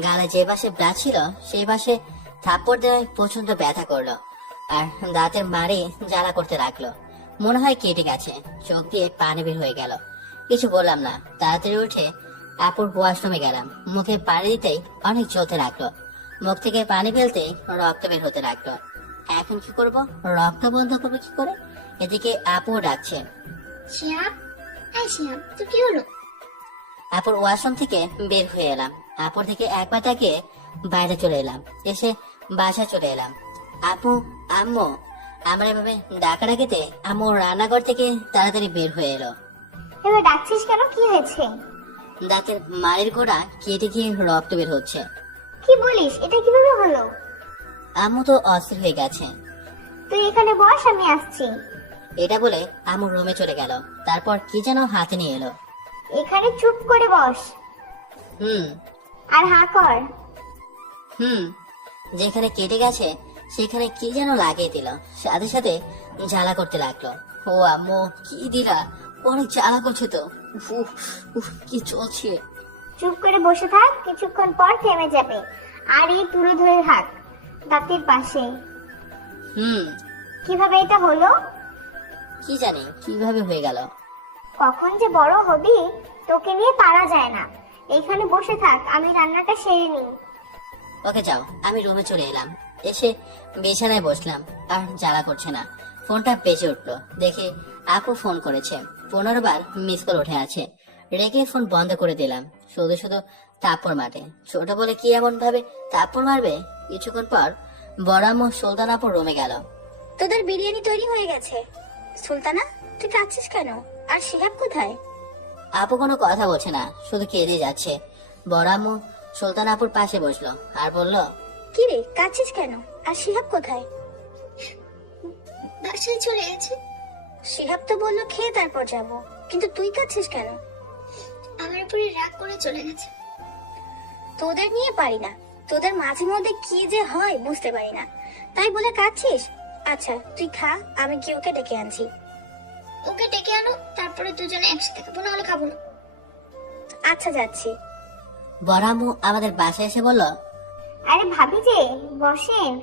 গালে যে পাশে ব্রাশ ছিল সেই পাশে থাপ্পড় দেওয়ায় প্রচন্ড ব্যথা করলো, আর দাঁতের মারি জ্বালা করতে লাগলো। মনে হয় কেটে গেছে। চোখ দিয়ে পানি বের হয়ে গেল। কিছু বললাম না, তাড়াতাড়ি উঠে আপুর ওয়াশরুমে গেলাম। মুখে পানি দিতেই অনেক জ্বলতে লাগলো। মুখ থেকে পানি ফেলতেই রক্ত বের হতে লাগলো। এখন কি করব? রক্ত বন্ধ করবো কি করে? এদিকে আপু ডাকছে। শিহাব, এই শিহাব, তোর কি হলো? আপুর ওয়াশরুম থেকে বের হয়ে এলাম। আপুর থেকে একবার তাকে বাইরে চলে এলাম। এসে বাসায় চলে এলাম। আপু, আম্মু। আমার এভাবে ডাকাডাকিতে আম্মু রান্নাঘর থেকে তাড়াতাড়ি বের হয়ে এলো। এবার ডাকছিস কেন? কি হয়েছে? দাঁতের মাড়ির গোড়া কেটে গিয়ে রক্ত বের হচ্ছে। কি বলিস? এটা কিভাবে হলো? আম্মু তো অস্থির হয়ে গেছে। তুই এখানে বস, আমি আসছি। এটা বলে আম্মু রুমে চলে গেল। তারপর কি যেন হাতে নিয়ে এলো। এখানে চুপ করে বস হুম আর হাঁ কর। যেখানে কেটে গেছে সেখানে কি যেন লাগিয়ে দিল, সাথে সাথে জ্বালা করতে লাগলো। ও আম্মু, কি দিলা? অনেক জ্বালা করছে তো। উফ, উফ, কি চলছে? চুপ করে বসে থাক, কিছুক্ষণ পর থেমে যাবে। আর এই তুলো ধরে থাক দাঁতের পাশে। কিভাবে এটা হলো? কি জানি কিভাবে হয়ে গেল। কখন যে বড় হবি তোকে নিয়ে পারা যায় না। এখানে বসে থাক, আমি রান্নাটা সেরে নিই। ওকে যাও। আমি রুমে চলে এলাম। এসে বিছানায় বসলাম। আর জ্বালা করছে না। ফোনটা বেজে উঠলো। দেখে আপু ফোন করেছে। 15 বার মিস কল উঠে আছে। রেখে ফোন বন্ধ করে দিলাম। শুধু শুধু থাপ্পড় মারে। ছোট বলে কি এমন ভাবে থাপ্পড় মারবে? কিছুক্ষণ পর বড় আম্মু সুলতান আপুর রুমে গেল। তোদের বিরিয়ানি তৈরি হয়ে গেছে। সুলতানা, তুই কাঁদছিস কেন? আর শিহাব কোথায়? আপু কোনো কথা বলছে না, শুধু কেঁদে যাচ্ছে। বড় আম্মু সুলতান আপুর পাশে বসলো আর বলল, কি রে, কাঁদছিস কেন? আর শিহাব কোথায়? বাসায় চলে গেছে। শিহাব তো বললো খেয়ে তারপর যাব, কিন্তু তুই কাঁদছিস কেন? আমার উপরে রাগ করে চলে গেছে। তোদের নিয়ে পারি না। তোদের মাঝে মধ্যে কি যে হয় বুঝতে পারি না, তাই বলে কাঁদছিস? আচ্ছা তুই খা, আমি কি ওকে ডেকে আনছি। ওকে ডেকে আনো, তারপরে দুজনে একসাথে খাবো, নাহলে খাবো না। আচ্ছা যাচ্ছি। বড় আম্মু আমাদের বাসায় এসে বলল, আরে ভাবি যে, বসেন।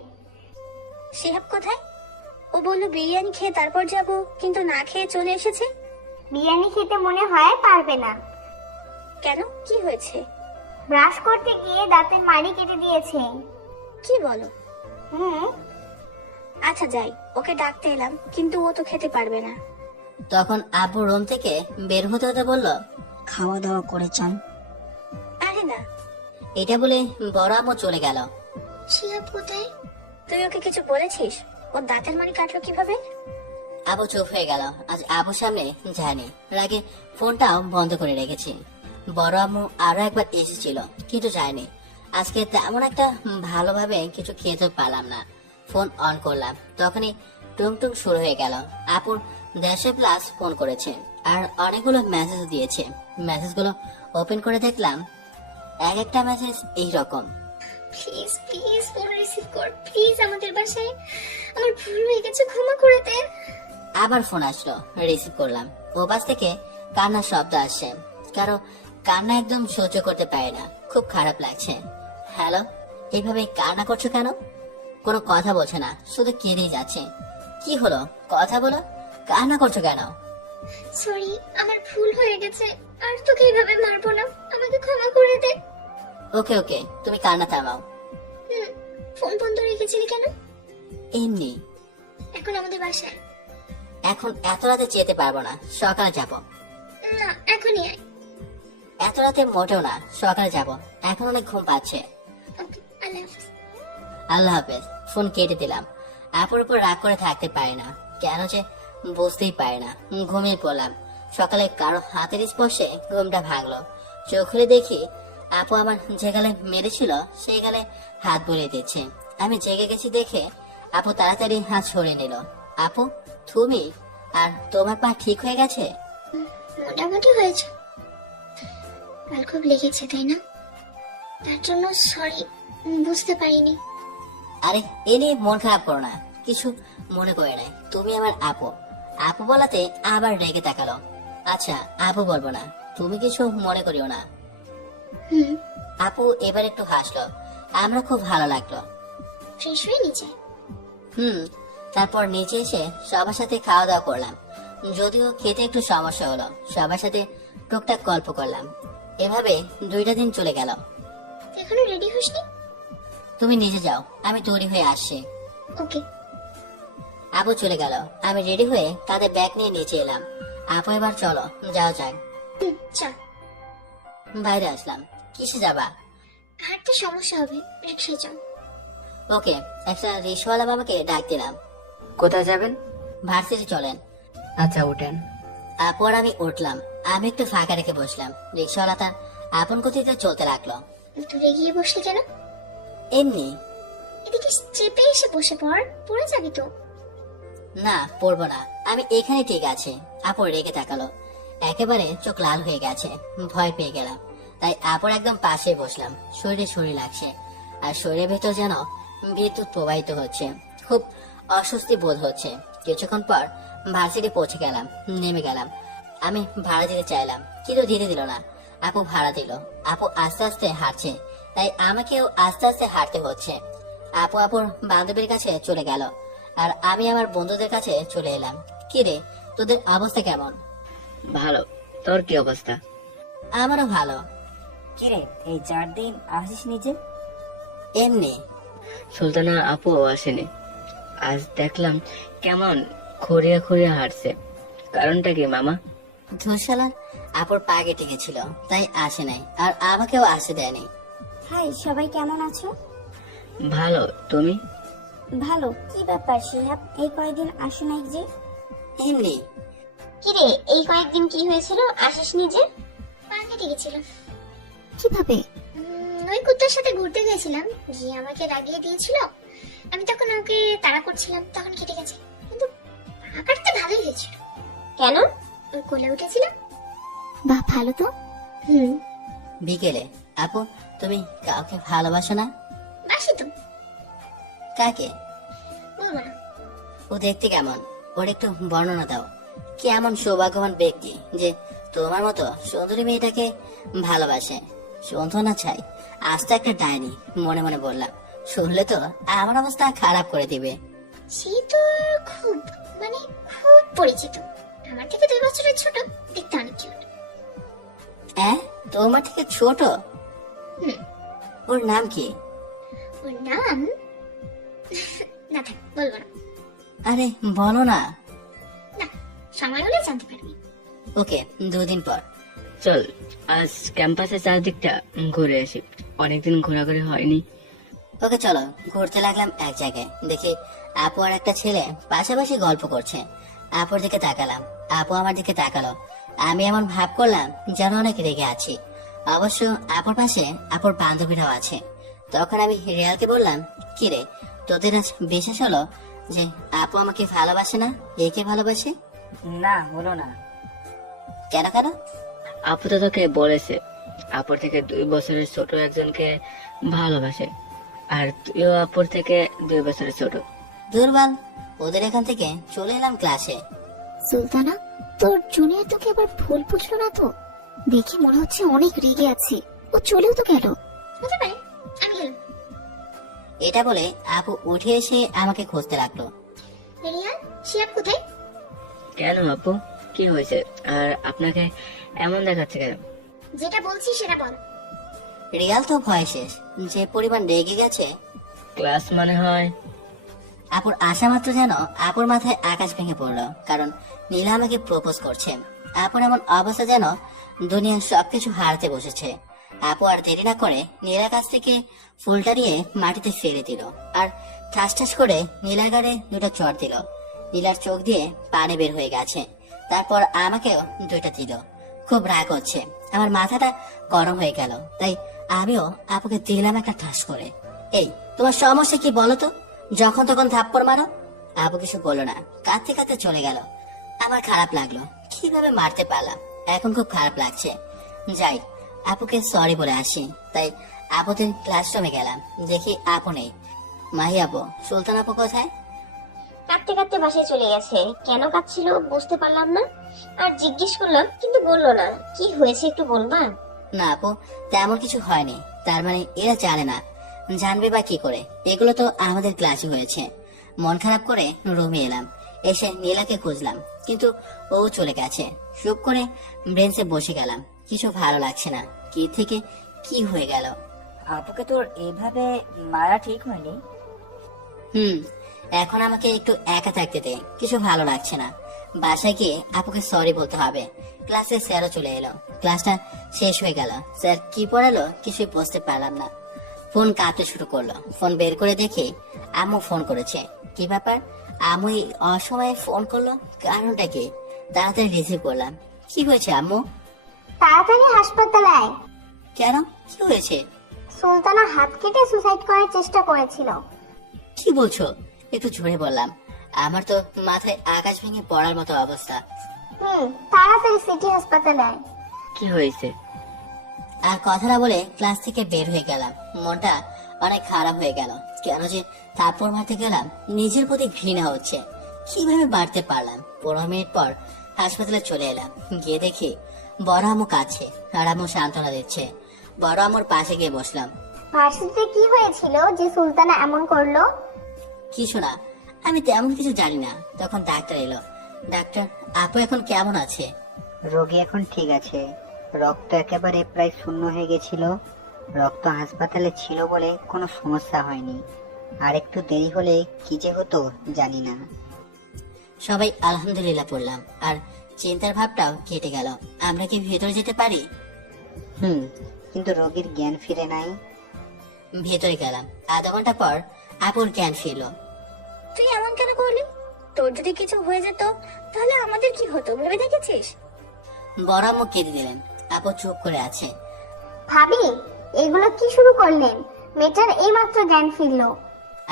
শিহাব কোথায়? ও বললো বিরিয়ানি খেয়ে তারপর যাব, কিন্তু না খেয়ে চলে এসেছে। বিরিয়ানি খেতে মনে হয় পারবে না। কেন, কি হয়েছে? ব্রাশ করতে গিয়ে দাঁতের মাড়ি কেটে দিয়েছে। কি বলো? হুম। আচ্ছা যাই, ওকে ডাকতে এলাম, কিন্তু ও তো খেতে পারবে না। তখন আব্বু রুম থেকে বের হতে হতে বলল, খাওয়া দাওয়া করে চান? আরে না। এটা বলে বড় আম্মু চলে গেল। শিহাব কোথায়? তুই ওকে কিছু বলেছিস? ওর দাঁতের মারি কাটলো কিভাবে? আবু চুপ হয়ে গেল। আজ আবুর সামনে যায়নি, রাগে ফোনটাও বন্ধ করে রেখেছি। বড় আম্মু আরো একবার এসেছিল, কিন্তু যায়নি। আজকে তেমন একটা ভালোভাবে কিছু খেতে পারলাম না। ফোন অন করলাম, তখনই টুংটুং শুরু হয়ে গেল। আপুর 150+ ফোন করেছে আর অনেকগুলো মেসেজ দিয়েছে। মেসেজগুলো ওপেন করে দেখলাম এক একটা মেসেজ এইরকম। প্লিজ প্লিজ ফোন রিসিভ কর প্লিজ, আমাদের বাসায় আমার ভুল হয়ে গেছে, ক্ষমা করে দে। আবার ফোন আসলো, রিসিভ করলাম। ও পাশ থেকে কান্নার শব্দ আসছে। কারো কান্না একদম সহ্য করতে পারে না, খুব খারাপ লাগছে। হ্যালো, এইভাবে কান্না করছো কেন? কোনো কথা বলছে না, শুধু কেঁদেই যাচ্ছে। কি হলো, কথা বলো, কান্না করছো কেন? সরি, আমার ভুল হয়ে গেছে, আর তোকে এইভাবে মারবো না, আমাকে ক্ষমা করে দে। ওকে ওকে, তুমি কান্না থামাও। ফোন বন্ধ রেখেছিলি কেন? এমনি। এখন আমাদের বাসায়। এখন এত রাতে যেতে পারবো না, সকালে যাব। না, এখনই আয়। এত রাতে মোটেও না, সকালে যাব। এখন অনেক ঘুম পাচ্ছে। ওকে, আল্লাহ হাফেজ। আল্লাহ হাফেজ। ফোন কেটে দিলাম। আপুর উপর রাগ করে থাকতে পারে না, কেন যে বুঝতেই পারে না। ঘুমিয়ে পড়লাম। সকালে কারো হাতের স্পর্শে ঘুমটা ভাঙলো। চোখ খুলে দেখি আপু আমার যে গালে মেরেছিল সেই গালে হাত বুলিয়ে দিচ্ছে। আমি জেগে গেছি দেখে আপু তাড়াতাড়ি হাত সরিয়ে নিল। আপু, তুমি? আর তোমার পা ঠিক হয়ে গেছে? মোটামুটি হয়েছে। কাল খুব লেগেছে তাই না? তার জন্য সরি, বুঝতে পারিনি। আরে এ নিয়ে মন খারাপ করো না, কিছু মনে করে নাই। তুমি আমার আপু। আপু বলাতে আবার রেগে তাকালো। আচ্ছা, আপু বলবো না, তুমি কিছু মনে করিও না। হুম, আপু এবার একটু হাসলো। আমরা খুব ভালো লাগলো। ফ্রেশ হয়ে নিচে। তারপর নিচে এসে সবার সাথে খাওয়া দাওয়া করলাম। যদিও খেতে একটু সমস্যা হলো, সবার সাথে টুকটাক গল্প করলাম। এভাবে 2টা দিন চলে গেল। এখনো রেডি হসনি? তুমি নিজে যাও, আমি তৈরি হয়ে আসছি। ওকে। আপু চলে গেল। আমি রেডি হয়ে তাদের ব্যাগ নিয়ে নিচে এলাম। আপু এবার চলো যাওয়া যাক। চল। বাইরে আসলাম। কিসে যাবা? হাঁটতে সমস্যা হবে, রিক্সায় চল। ওকে, একটা রিক্সাওয়ালা বাবাকে ডাক দিলাম। কোথায় যাবেন? ভার্সিটি চলেন। আচ্ছা, উঠেন। আপু আর আমি উঠলাম। আমি একটু ফাঁকা রেখে বসলাম। রিক্সাওয়ালা তার আপন গতিতে চলতে লাগলো। দূরে গিয়ে বসলি কেন? এমনি। এদিকে চেপে এসে বসে পড়, পড়ে যাবি তো। না, পড়বো না, আমি এখানে ঠিক আছে। আপু রেগে তাকালো। একেবারে চোখ লাল হয়ে গেছে। ভয় পেয়ে গেলাম। তাই আপুর একদম পাশে বসলাম। শরীরে শরীর লাগছে, আর শরীরের ভেতর যেন বিদ্যুৎ প্রবাহিত হচ্ছে। খুব অস্বস্তি বোধ হচ্ছে। কিছুক্ষণ পর ভার্সিটি পৌঁছে গেলাম। নেমে গেলাম। আমি ভাড়া দিতে চাইলাম, কিন্তু দিতে দিল না। আপু ভাড়া দিল। আপু আস্তে আস্তে হাঁটছে, তাই আমাকেও আস্তে আস্তে হাঁটতে হচ্ছে। আপু আপুর বান্ধবীর কাছে চলে গেল, আর আমি আমার বন্ধুদের কাছে চলে এলাম। কি রে, তোদের অবস্থা কেমন? ভালো। তোর কি অবস্থা? আমারও ভালো। কিরে, এই 4 দিন আসিস নিজে? এমনি। সুলতানা আপু আসেনি। আজ দেখলাম কেমন খড়িয়া খড়িয়া হাঁটছে। কারণটা কি মামা? ধূসরালার আপুর পা কেটে গেছিল, তাই আসে নাই, আর আমাকেও আসে দেয়নি। হাই, সবাই কেমন আছো? ভালো। তুমি? ভালো। কি ব্যাপার শিহাব, এই কয়েকদিন আসো নাই যে? এমনি। কিরে, এই কয়েকদিন কি হয়েছিল, আসিস নিজে? পা কেটে গেছিল। কিভাবে? ওই কুত্তার সাথে ঘুরতে গেছিলাম, গিয়ে আমাকে রাগিয়ে দিয়েছিল। আমি তখন ওকে তাড়া করছিলাম, তখন কেটে গেছে। কিন্তু পা কাটতে ভালোই হয়েছিল। কেন? ওই কোলে উঠেছিলাম। বাহ, ভালো তো। বিকেলে। আপু, তুমি কাউকে ভালোবাসো না? বাসি তো। কাকে? বলবো না। ও দেখতে কেমন? ওর একটু বর্ণনা দাও। কি এমন সৌভাগ্যবান ব্যক্তি যে তোমার মতো সুন্দরী মেয়েটাকে ভালোবাসে? সন্ধ্যা চাই, আজ তো একটা ডাইনি। মনে মনে বললাম, শুনলে তো আমার অবস্থা খারাপ করে দিবে। সে তো খুব, মানে খুব পরিচিত। আমার থেকে 2 বছরের ছোট, দেখতে অনেক কিউট। হ্যাঁ, তোমার থেকে ছোট? ওর নাম কি? ওর নাম না থাক, বলবো না। আরে বলো না। না, সময় হলে জানতে পারবি। ওকে, 2 দিন পর। চল আজ ক্যাম্পাসের চারদিকটা ঘুরে আসি, অনেকদিন ঘোরাঘুরি হয়নি। ওকে চলো ঘুরতে লাগলাম এক জায়গায়, দেখি আপু আর একটা ছেলে পাশাপাশি গল্প করছে। আপুর দিকে তাকালাম, আপু আমার দিকে তাকালো। আমি এমন ভাব করলাম যেন অনেক রেগে আছি। অবশ্য আপুর পাশে আপুর বান্ধবীরাও আছে। তখন আমি রিয়ালকে বললাম, কি রে, তোদের আজ বিশ্বাস হলো যে আপু আমাকে ভালোবাসে না, একে ভালোবাসে? না, হলো না। কেন কেন? আপু তো তোকে বলেছে আপুর থেকে 2 বছরের ছোট একজনকে ভালোবাসে, আর তুইও আপুর থেকে 2 বছরের ছোট। দুর্বল। ওদের এখান থেকে চলে এলাম ক্লাসে। সুলতানা, তোর জুনিয়র তোকে আবার ভুল বুঝলো না তো? দেখে মনে হচ্ছে অনেক রেগে আছে। ও চলেও তো গেল। হতে পারে, আমি গেলাম। এটা বলে আপু উঠে এসে আমাকে খুঁজতে লাগলো। রিয়াল, শিয়াব কোথায়? কেন আপু, কি হয়েছে? আর আপনাকে এমন দেখাচ্ছে কেন? যেটা বলছি সেটা বল। রিয়াল তো ভয় শেষ, যে পরিমাণ রেগে গেছে। ক্লাস মানে হয়? আপুর আসা মাত্র যেন আপুর মাথায় আকাশ ভেঙে পড়লো, কারণ নীলা আমাকে প্রপোজ করছে। আপুর এমন অবস্থা যেন দুনিয়ার সবকিছু হারাতে বসেছে। আপু আর দেরি না করে নীলার কাছ থেকে ফুলটা নিয়ে মাটিতে ফেলে দিল, আর ঠাস ঠাস করে নীলার গাড়ে 2টা চড় দিল। নীলার চোখ দিয়ে পানি বের হয়ে গেছে। তারপর আমাকেও 2টা দিল। খুব রাগ হচ্ছে, আমার মাথাটা গরম হয়ে গেল, তাই আমিও আপুকে দিলাম একটা ঠাস করে। এই, তোমার সমস্যা কি বলো তো? যখন তখন থাপ্পড় মারো। আপু কিছু বললো না, কাঁদতে কাঁদতে চলে গেল। আমার খারাপ লাগলো, কিভাবে মারতে পারলাম, এখন খুব খারাপ লাগছে। যাই, আপুকে সরি বলে আসি। তাই আপুদের ক্লাসরুমে গেলাম, দেখি আপু নেই। মাহি আপু, সুলতান আপু কোথায়? কাঁদতে কাঁদতে বাসায় চলে গেছে। কেন কাঁদছিল বুঝতে পারলাম না, আর জিজ্ঞেস করলাম কিন্তু বললো না। কি হয়েছে একটু বলবা? না আপু, তেমন কিছু হয়নি। তার মানে এরা জানে না, জানবে বা কি করে? এগুলো তো আমাদের ক্লাসে হয়েছে। মন খারাপ করে রুমে এলাম, এসে নীলাকে খুঁজলাম, কিন্তু ও চলে গেছে। চুপ করে বেঞ্চে বসে গেলাম, কিছু ভালো লাগছে না। কি থেকে কি হয়ে গেল? আপুকে তোর এইভাবে মারা ঠিক হয়নি। এখন আমাকে একটু একা থাকতে দে, কিছু ভালো লাগছে না। বাসায় গিয়ে আপুকে সরি বলতে হবে। ক্লাসে স্যারও চলে এলো, ক্লাসটা শেষ হয়ে গেল। স্যার কি পড়ালো কিছুই বুঝতে পারলাম না। ফোন কাঁপতে শুরু করলো, ফোন বের করে দেখি আম্মু ফোন করেছে। কি ব্যাপার, আম্মু এই অসময়ে ফোন করলো, কারণটা কি? তাড়াতাড়ি রিসিভ করলাম। কি হয়েছে আম্মু? তাড়াতাড়ি হাসপাতালে আয়। কেন, কি হয়েছে? সুলতানা হাত কেটে সুসাইড করার চেষ্টা করেছিল। কি বলছো? একটু জোরে বললাম, আমার তো মাথায় আকাশ ভেঙে পড়ার মতো অবস্থা। তাড়াতাড়ি সিটি হাসপাতালে আয়। কি হয়েছে? আর কথা না বলে ক্লাস থেকে বের হয়ে গেলাম। মনটা অনেক খারাপ হয়ে গেল। কেন যে তারপর মারতে গেলাম, নিজের প্রতি ঘৃণা হচ্ছে। কিভাবে মারতে পারলাম? 15 মিনিট পর হাসপাতালে চলে এলাম। গিয়ে দেখি বড় আম্মু কাছে, আর আম্মু সান্ত্বনা দিচ্ছে। বড় আম্মুর পাশে গিয়ে বসলাম। ভার্সিটিতে কি হয়েছিল যে সুলতানা এমন করলো? কিছু না, আমি তেমন কিছু জানি না। তখন ডাক্তার এলো। ডাক্তার, আপু এখন কেমন আছে? রোগী এখন ঠিক আছে। রক্ত একেবারে প্রায় শূন্য হয়ে গেছিল। রক্ত হাসপাতালে ছিল বলে কোনো সমস্যা হয়নি। আর একটু দেরি হলে কি যে হতো জানি না। সবাই আলহামদুলিল্লাহ পড়লাম, আর চিন্তার ভাবটাও কেটে গেল। আমরা কি ভেতরে যেতে পারি? কিন্তু রোগীর জ্ঞান ফিরে নাই। ভেতরে গেলাম। আধা ঘন্টা পর আপুর জ্ঞান ফিরল। তুই এমন কেন করলি? তোর যদি কিছু হয়ে যেত তাহলে আমাদের কি হতো ভেবে দেখেছিস? বড় আম্মু কেঁদে দিলেন। আপু চুপ করে আছে। ভাবি, এগুলো কি শুরু করলেন? মেয়েটার এইমাত্র জ্ঞান ফিরলো।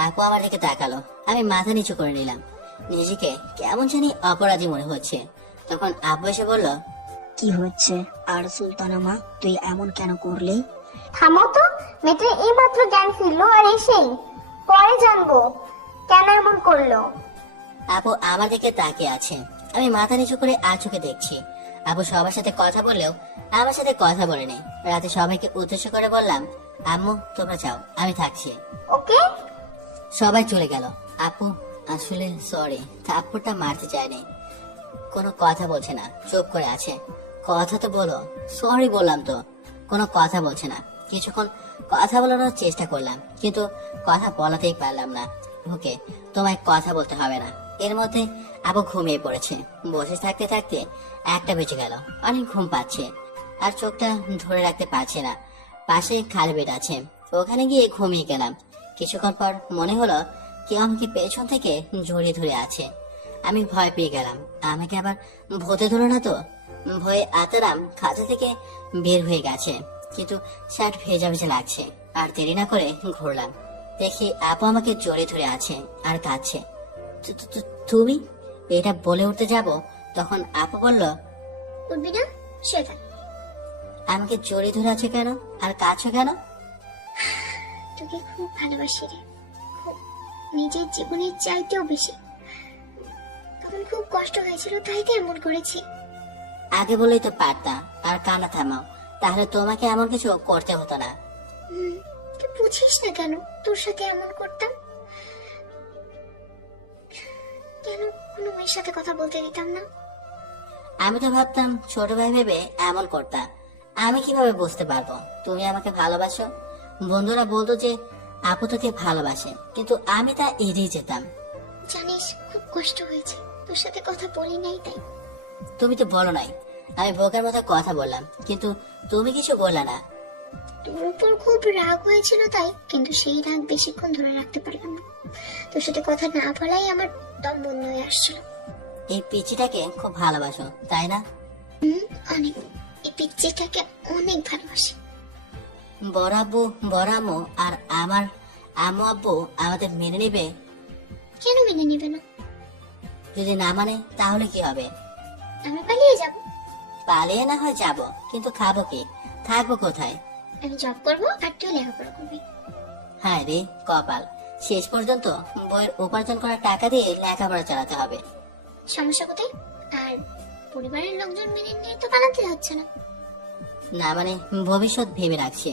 আপু আমার দিকে তাকালো। আমি মাথা নিচু করে নিলাম, নিজেকে কেমন জানি অপরাধী মনে হচ্ছে। তখন আপু এসে বলল, কি হচ্ছে? আর সুলতানা মা, তুই এমন কেন করলি? থামো তো, মেয়েটার এইমাত্র জ্ঞান ফিরলো আর এসেই পরে জানবো কেন এমন করলো। আপু আমার দিকে তাকিয়ে আছে। আমি মাথা নিচু করে চোখে দেখছি। আপু সবার সাথে কথা বললেও আমার সাথে কথা বলেনি। রাতে সবাইকে উদ্দেশ্য করে বললাম, আম্মু তোমরা যাও, আমি থাকছি। ওকে। সবাই চলে গেল। আপু আসলে সরি, থাপ্পড়টা মারতে চায়নি। কোনো কথা বলছে না, চুপ করে আছে। কথা তো বলো। সরি বললাম তো, কোনো কথা বলছে না। কিছুক্ষণ কথা বলানোর চেষ্টা করলাম, কিন্তু কথা বলাতেই পারলাম না। ওকে, তোমায় কথা বলতে হবে না। এর মধ্যে আপু ঘুমিয়ে পড়েছে। বসে থাকতে থাকতে 1টা বেজে গেল। অনেক ঘুম পাচ্ছে, আর চোখটা ধরে রাখতে পারছে না। পাশে খালি বেড আছে, ওখানে গিয়ে ঘুমিয়ে গেলাম। কিছুক্ষণ পর মনে হলো কেউ আমাকে পেছন থেকে জড়িয়ে ধরে আছে। আমি ভয় পেয়ে গেলাম, আমাকে আবার ভূতে ধরো না তো। ভয়ে আতারাম খাঁচা থেকে বের হয়ে গেছে, কিন্তু শার্ট ভেজা ভেজা লাগছে। আর দেরি না করে ঘুরলাম, দেখি আপু আমাকে জড়িয়ে ধরে আছে আর কাঁদছে। তুমি? এটা বলে উঠতে যাব, তখন আপু বলল, উঠবি না? শুয়ে থাক। আমাকে জড়িয়ে ধরে আছে কেন আর কাঁদছো কেন? তোকে খুব ভালোবাসি রে, খুব, নিজের জীবনের চাইতেও বেশি। তখন খুব কষ্ট হয়েছিল, তাই তো এমন করেছি। আগে বলেই তো পারতা, আর কান্না থামাও, তাহলে তোমাকে এমন কিছু করতে হতো না। তুই বুঝিস না কেন তোর সাথে এমন করতাম? কেন কোনো মেয়ের সাথে কথা বলতে দিতাম না? আমি তো ভাবতাম ছোট ভাই ভেবে এমন করতা। আমি কিভাবে বুঝতে পারবো তুমি আমাকে ভালোবাসো? বন্ধুরা বলতো যে আপু তোকে ভালোবাসে, কিন্তু আমি তা এড়িয়ে যেতাম। জানিস খুব কষ্ট হয়েছে, তোর সাথে কথা বলি নাই তাই। তুমি তো বলো নাই, আমি বোকার মতো কথা বললাম, কিন্তু তুমি কিছু বললে না। তোর উপর খুব রাগ হয়েছিল তাই, কিন্তু সেই রাগ বেশিক্ষণ ধরে রাখতে পারলাম না। তোর সাথে কথা না বলাই আমার দম বন্ধ হয়ে আসছিল। এই পিচিটাকে খুব ভালোবাসো তাই না? অনেক, এই পিচ্চিটাকে অনেক ভালোবাসি। বড় আব্বু, বড় আম্মু আর আমার আম্মু আব্বু আমাদের মেনে নেবে? কেন মেনে নেবে না? যদি না মানে তাহলে কি হবে? আমরা পালিয়ে যাব। পালিয়ে না হয় যাবো, কিন্তু খাবো কি, থাকবো কোথায়? আমি জব করবো আর তুই লেখাপড়া করবি। হ্যাঁ রে কপাল, শেষ পর্যন্ত বইয়ের উপার্জন করা টাকা দিয়ে লেখাপড়া চালাতে হবে। সমস্যা কোথায়? আর পরিবারের লোকজন মেনে নিয়ে তো পালাতে হচ্ছে না। না মানে ভবিষ্যৎ ভেবে রাখছি।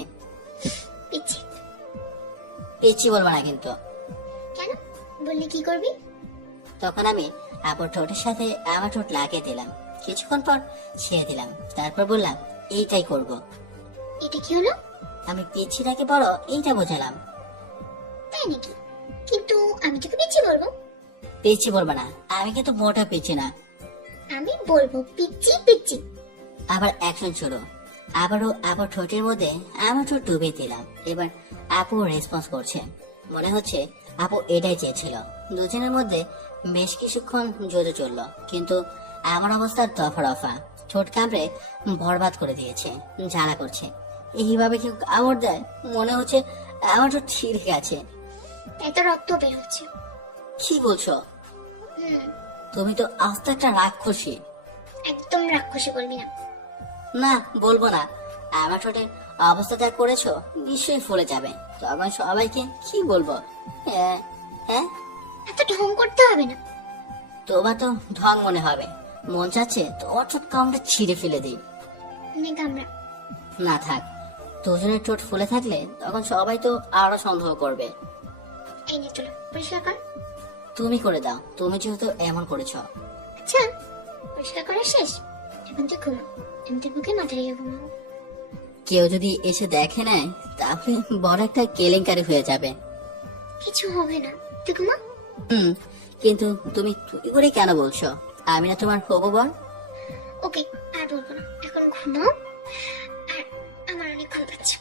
পিচ্ছি। পিচ্ছি বলবো না কিন্তু। কেন? বললে কি করবি? তখন আমি আপুর ঠোঁটের সাথে আমার ঠোঁট লাগিয়ে দিলাম, কিছুক্ষণ পর ছেড়ে দিলাম, তারপর বললাম এইটাই করব। এটা কি হলো? আমি পিচ্ছিটাকে বড় এইটা বোঝালাম। তাই নাকি? কিন্তু আমি তোকে পিচ্ছি বলবো। পিচ্ছি বলবো না, আমি কিন্তু মোটা পিচ্ছি না। আমি বলবো পিচ্ছি পিচ্ছি। আবার অ্যাকশন শুরু। আবারও আপুর ঠোঁটের মধ্যে আমার ঠোঁট ডুবিয়ে দিলাম। এবার আপু রেসপন্স করছে, মনে হচ্ছে আপু এটাই চেয়েছিল। দুজনের মধ্যে বেশ কিছুক্ষণ জোরে চললো, কিন্তু আমার অবস্থার দফা রফা, ঠোঁট কামড়ে বরবাদ করে দিয়েছে, জ্বালা করছে। এইভাবে কেউ কামড় দেয়, মনে হচ্ছে আমার ঠোঁট ছিঁড়ে গেছে। তাই তো রক্ত বের হচ্ছে। কি বলছো? তুমি তো আস্ত একটা রাক্ষসী। একদম রাক্ষসী বলবি না। না বলবো না, আমার ঠোঁটের অবস্থা যা করেছো নিশ্চয়ই ফুলে যাবে, তখন সবাইকে কি বলবো? হ্যাঁ হ্যাঁ, এত ঢং করতে হবে না। তোমার তো ঢং মনে হবে, মন চাচ্ছে তোমার ঠোঁট কামড়ে ছিঁড়ে ফেলে দিই। নে কামড়া। না থাক, দুজনের ঠোঁট ফুলে থাকলে তখন সবাই তো আরো সন্দেহ করবে। এই নে চলো পরিষ্কার কর। তুমি করে দাও, তুমি যেহেতু এমন করেছো। আচ্ছা পরিষ্কার করা শেষ, এখন তুই ঘুমা। আমি তোর বুকে মাথা রেখে ঘুমাবো। কেউ যদি এসে দেখে নেয় তাহলে বড় একটা কেলেঙ্কারি হয়ে যাবে। কিছু হবে না, তুই ঘুমা। কিন্তু তুমি তুই করে কেন বলছো? আমি না তোমার হবু বর? ওকে আর বলবো না, এখন ঘুমাও। আর আমার অনেক ঘুম পাচ্ছে।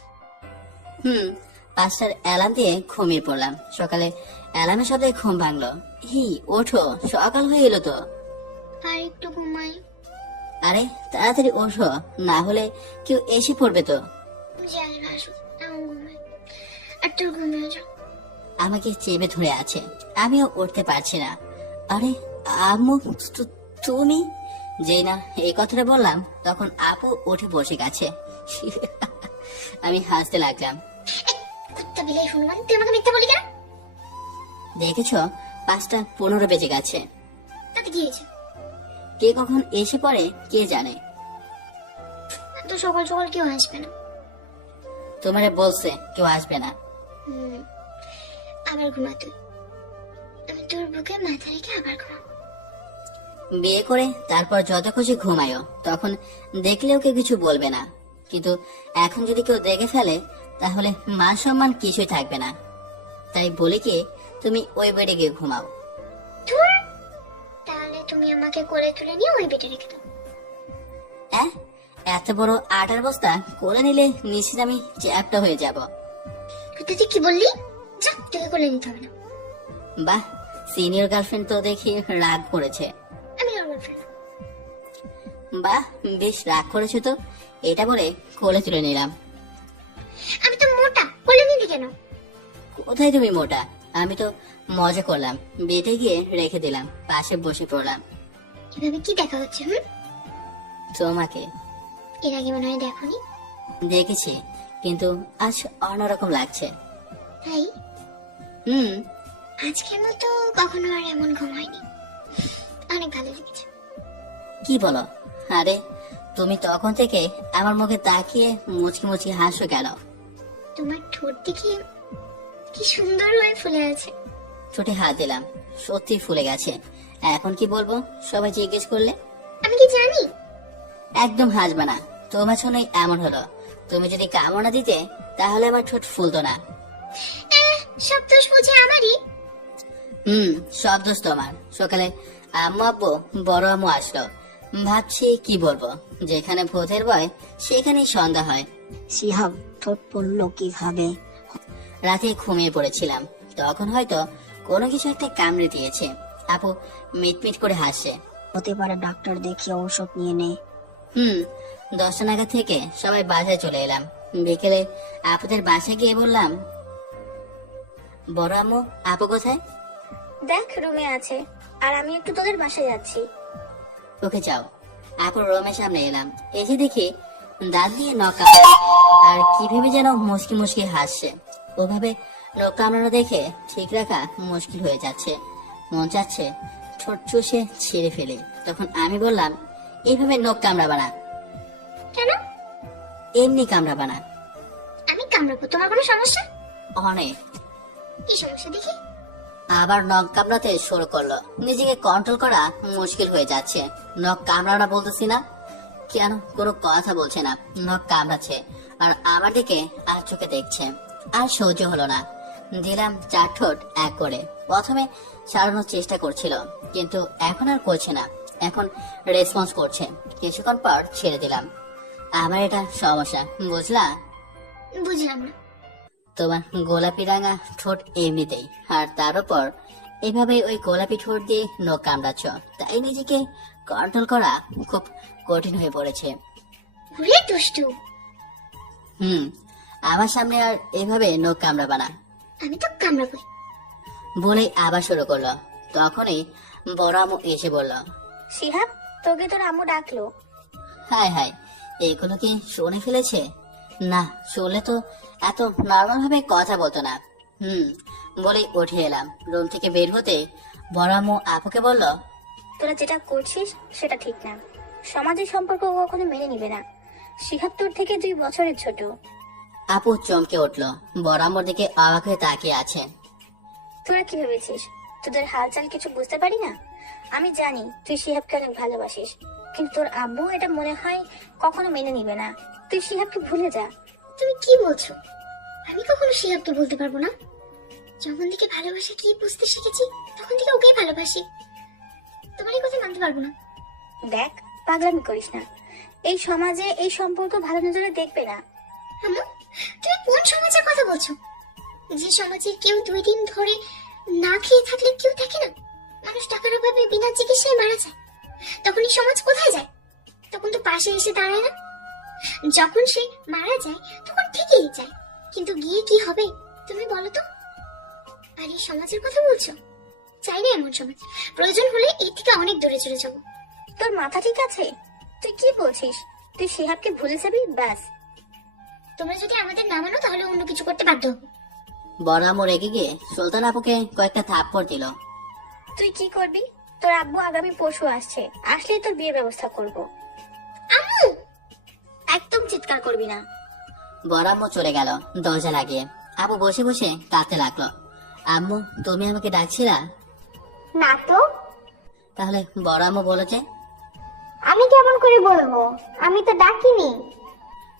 5টার অ্যালার্ম দিয়ে ঘুমিয়ে পড়লাম। সকালে অ্যালার্মের সাথে ঘুম ভাঙলো। ওঠো, সকাল হয়ে এলো তো। আর একটু ঘুমাই। আরে তাড়াতাড়ি ওঠো, না হলে কেউ এসে পড়বে তো। জানি না, আসুক আমি ঘুমাই। আর তোর ঘুমিয়ে যা। আমাকে চেপে ধরে আছে, আমিও উঠতে পারছি না। আরে আম্মু, তুমি? যেই না এই কথাটা বললাম তখন আপু উঠে বসে গেছে। আমি হাসতে লাগলাম। কুত্তা বিলাই হনুমান, তুই আমাকে মিথ্যা বলি কেন? দেখেছো 5:15 বেজে গেছে। তাতে কি হয়েছে? কে কখন এসে পড়ে কে জানে। তো সকাল সকাল কেউ আসবে না। তোমারে বলছে কেউ আসবে না। আবার ঘুমা তুই। আমি তোর বুকে মাথা রেখে আবার ঘুমাবো। বিয়ে করে তারপর যত খুশি ঘুমায়ও, তখন দেখলেও কেউ কিছু বলবে না। কিন্তু এখন যদি কেউ দেখে ফেলে তাহলে মান সম্মান কিছুই থাকবে না। তাই বলি কি, তুমি ওই বেডে গিয়ে ঘুমাও। ধুর, তাহলে তুমি আমাকে কোলে তুলে নিয়ে ওই বেডে রেখে দাও। এত বড় আটার বস্তা করে নিলে নিশ্চিত আমি চ্যাপটা হয়ে যাব। তুই কি বললি? যা, তোকে কোলে নিতে হবে না। বাহ, সিনিয়র গার্লফ্রেন্ড তো দেখি রাগ করেছে। আমি গার্লফ্রেন্ড। বাহ, বেশ রাগ করেছে তো। এটা বলে কোলে তুলে নিলাম। আমি তো মোটা, কোলে নিলি কেন? কোথায় তুমি মোটা? আমি তো মজা করলাম, বেটে গিয়ে রেখে দিলাম, পাশে বসে পড়লাম। এভাবে কি দেখা হচ্ছে? তোমাকে এর আগে মনে হয় দেখোনি। দেখেছি, কিন্তু আজ অন্যরকম লাগছে। তাই হুম। আজকের মতো কখনো আর এমন ঘুম হয়নি। অনেক ভালো লেগেছে। কি বলো? আরে তুমি তখন থেকে আমার মুখে তাকিয়ে মুচকি মুচকি হাসো কেন? তোমার ঠোঁট দেখে কি সুন্দর হয়ে ফুলে আছে। ঠোঁটে হাত দিলাম, সত্যি ফুলে গেছে। এখন কি বলবো সবাই জিজ্ঞেস করলে? আমি কি জানি? একদম হাসবে না, তোমার জন্যই এমন হলো। তুমি যদি কামনা দিতে তাহলে আমার ঠোঁট ফুলতো না। সব দোষ বুঝে আমারই। সব দোষ তোমার। সকালে আম্মু আব্বু বড় আম্মু আসলো, ভাবছি কি বলবো। যেখানে ভূতের ভয় সেখানেই সন্ধ্যা হয়। শিহাব ঠোঁট পড়লো কিভাবে? রাতে ঘুমিয়ে পড়েছিলাম, তখন হয়তো কোনো কিছু একটা কামড়ে দিয়েছে। আপু মিটমিট করে হাসে। হতে পারে, ডাক্তার দেখিয়ে ঔষধ নিয়ে নে। 10টা নাগাদ থেকে সবাই বাসায় চলে এলাম। বিকেলে আপুদের বাসায় গিয়ে বললাম, বড় আম্মু আপু কোথায়? দেখ রুমে আছে, আর আমি একটু তোদের বাসায় যাচ্ছি। ওকে যাও। আপুর রুমের সামনে এলাম, এসে দেখি দাঁত দিয়ে নখ কামড়াচ্ছে, আর কি ভেবে যেন মুচকি মুচকি হাসছে। ওভাবে নখ কামড়ানো দেখে ঠিক রাখা মুশকিল হয়ে যাচ্ছে। মন চাচ্ছে ঠোঁট চুষে ছিঁড়ে ফেলে। তখন আমি বললাম, এইভাবে নখ কামড়াবা না। কেন? এমনি কামড়াবা না। আমি কামড়াবো? তোমার কোনো সমস্যা? অনেক। কি সমস্যা দেখি? আবার নখ কামড়াতে শুরু করলো। নিজেকে কন্ট্রোল করা মুশকিল হয়ে যাচ্ছে। নখ কামড়ানো বলতেছি না কেন, কোনো কথা বলছে না। নখ কামড়াচ্ছে আর আমার দিকে আর চোখে দেখছে। আর সহ্য হলো না, দিলাম 4 ঠোঁট এক করে। প্রথমে সারানোর চেষ্টা করছিল, কিন্তু এখন আর করছে না। এখন রেসপন্স করছে। কিছুক্ষণ পর ছেড়ে দিলাম। আমার এটা সমস্যা, বুঝলা? বুঝলাম না। তোমার গোলাপি রাঙা ঠোঁট এমনিতেই, আর তার উপর এভাবে ওই গোলাপি ঠোঁট দিয়ে নখ কামড়াচ্ছ, তাই নিজেকে কন্ট্রোল করা খুব কঠিন হয়ে পড়েছে। ওরে দুষ্টু। আমার সামনে আর এভাবে নখ কামড়াবা না। আমি তো কামড়াবই। বলে আবার শুরু করলো। তখনই বড় আম্মু এসে বলল, শিহাব, তোকে তোর আম্মু ডাকলো। হাই হাই, এগুলো কি শুনে ফেলেছে? না, শুনলে তো এত নর্মাল ভাবে কথা বলতো না। বলে উঠে এলাম। রুম থেকে বের হতে বড় আম্মু আপুকে বলল, তোরা যেটা করছিস সেটা ঠিক না। সমাজের সম্পর্ক কখনো মেনে নিবে না। শিহাব তোর থেকে 2 বছরের ছোট। আপু চমকে উঠলো, বড় আম্মুর দিকে অবাক হয়ে তাকিয়ে আছে। তোরা কি ভেবেছিস তোদের হালচাল কিছু বুঝতে পারি না? আমি জানি তুই শিহাবকে অনেক ভালোবাসিস, কিন্তু তোর আব্বু এটা মনে হয় কখনো মেনে নিবে না। তুই শিহাবকে ভুলে যা। তুমি কি বলছো? আমি কখনো শিহাবকে বলতে পারবো না। যখন থেকে ভালোবাসা কি বুঝতে শিখেছি তখন থেকে ওকেই ভালোবাসি। তোমার এই কথা মানতে পারবো না। দেখ, পাগলামি করিস না। এই সমাজে এই সম্পর্ক ভালো নজরে দেখবে না। আম্মু, তুমি কোন সমাজের কথা বলছো? যে সমাজে কেউ 2 দিন ধরে না খেয়ে থাকলে কেউ থাকে না, মানুষ টাকার অভাবে বিনা চিকিৎসায় মারা যায়, তখন এই সমাজ কোথায় যায়? তখন তো পাশে এসে দাঁড়ায় না। যখন সে মারা যায় তখন ঠিকই যায়, কিন্তু গিয়ে কি হবে তুমি বলো তো? আর এই সমাজের কথা বলছো? চাই না এমন সমাজ। প্রয়োজন হলে এর থেকে অনেক দূরে চলে যাবো। তোর মাথা ঠিক আছে? তুই কি বলছিস? তুই শিহাবকে ভুলে যাবি ব্যাস। তোমরা যদি আমাদের না মানো তাহলে অন্য কিছু করতে বাধ্য হবো। বড় আম্মু রেগে গিয়ে সুলতান আপুকে কয়েকটা থাপ্পড় দিল। তুই কি করবি? তোর আব্বু আগামী পরশু আসছে, আসলেই তোর বিয়ের ব্যবস্থা করব। আম্মু, একদম চিৎকার করবি না। বড় আম্মু চলে গেল দরজা লাগিয়ে। আপু বসে বসে কাঁদতে লাগলো। আম্মু, তুমি আমাকে ডাকছিলা? না তো। তাহলে বড় আম্মু বলো যে? আমি কেমন করে বলবো? আমি তো ডাকিনি।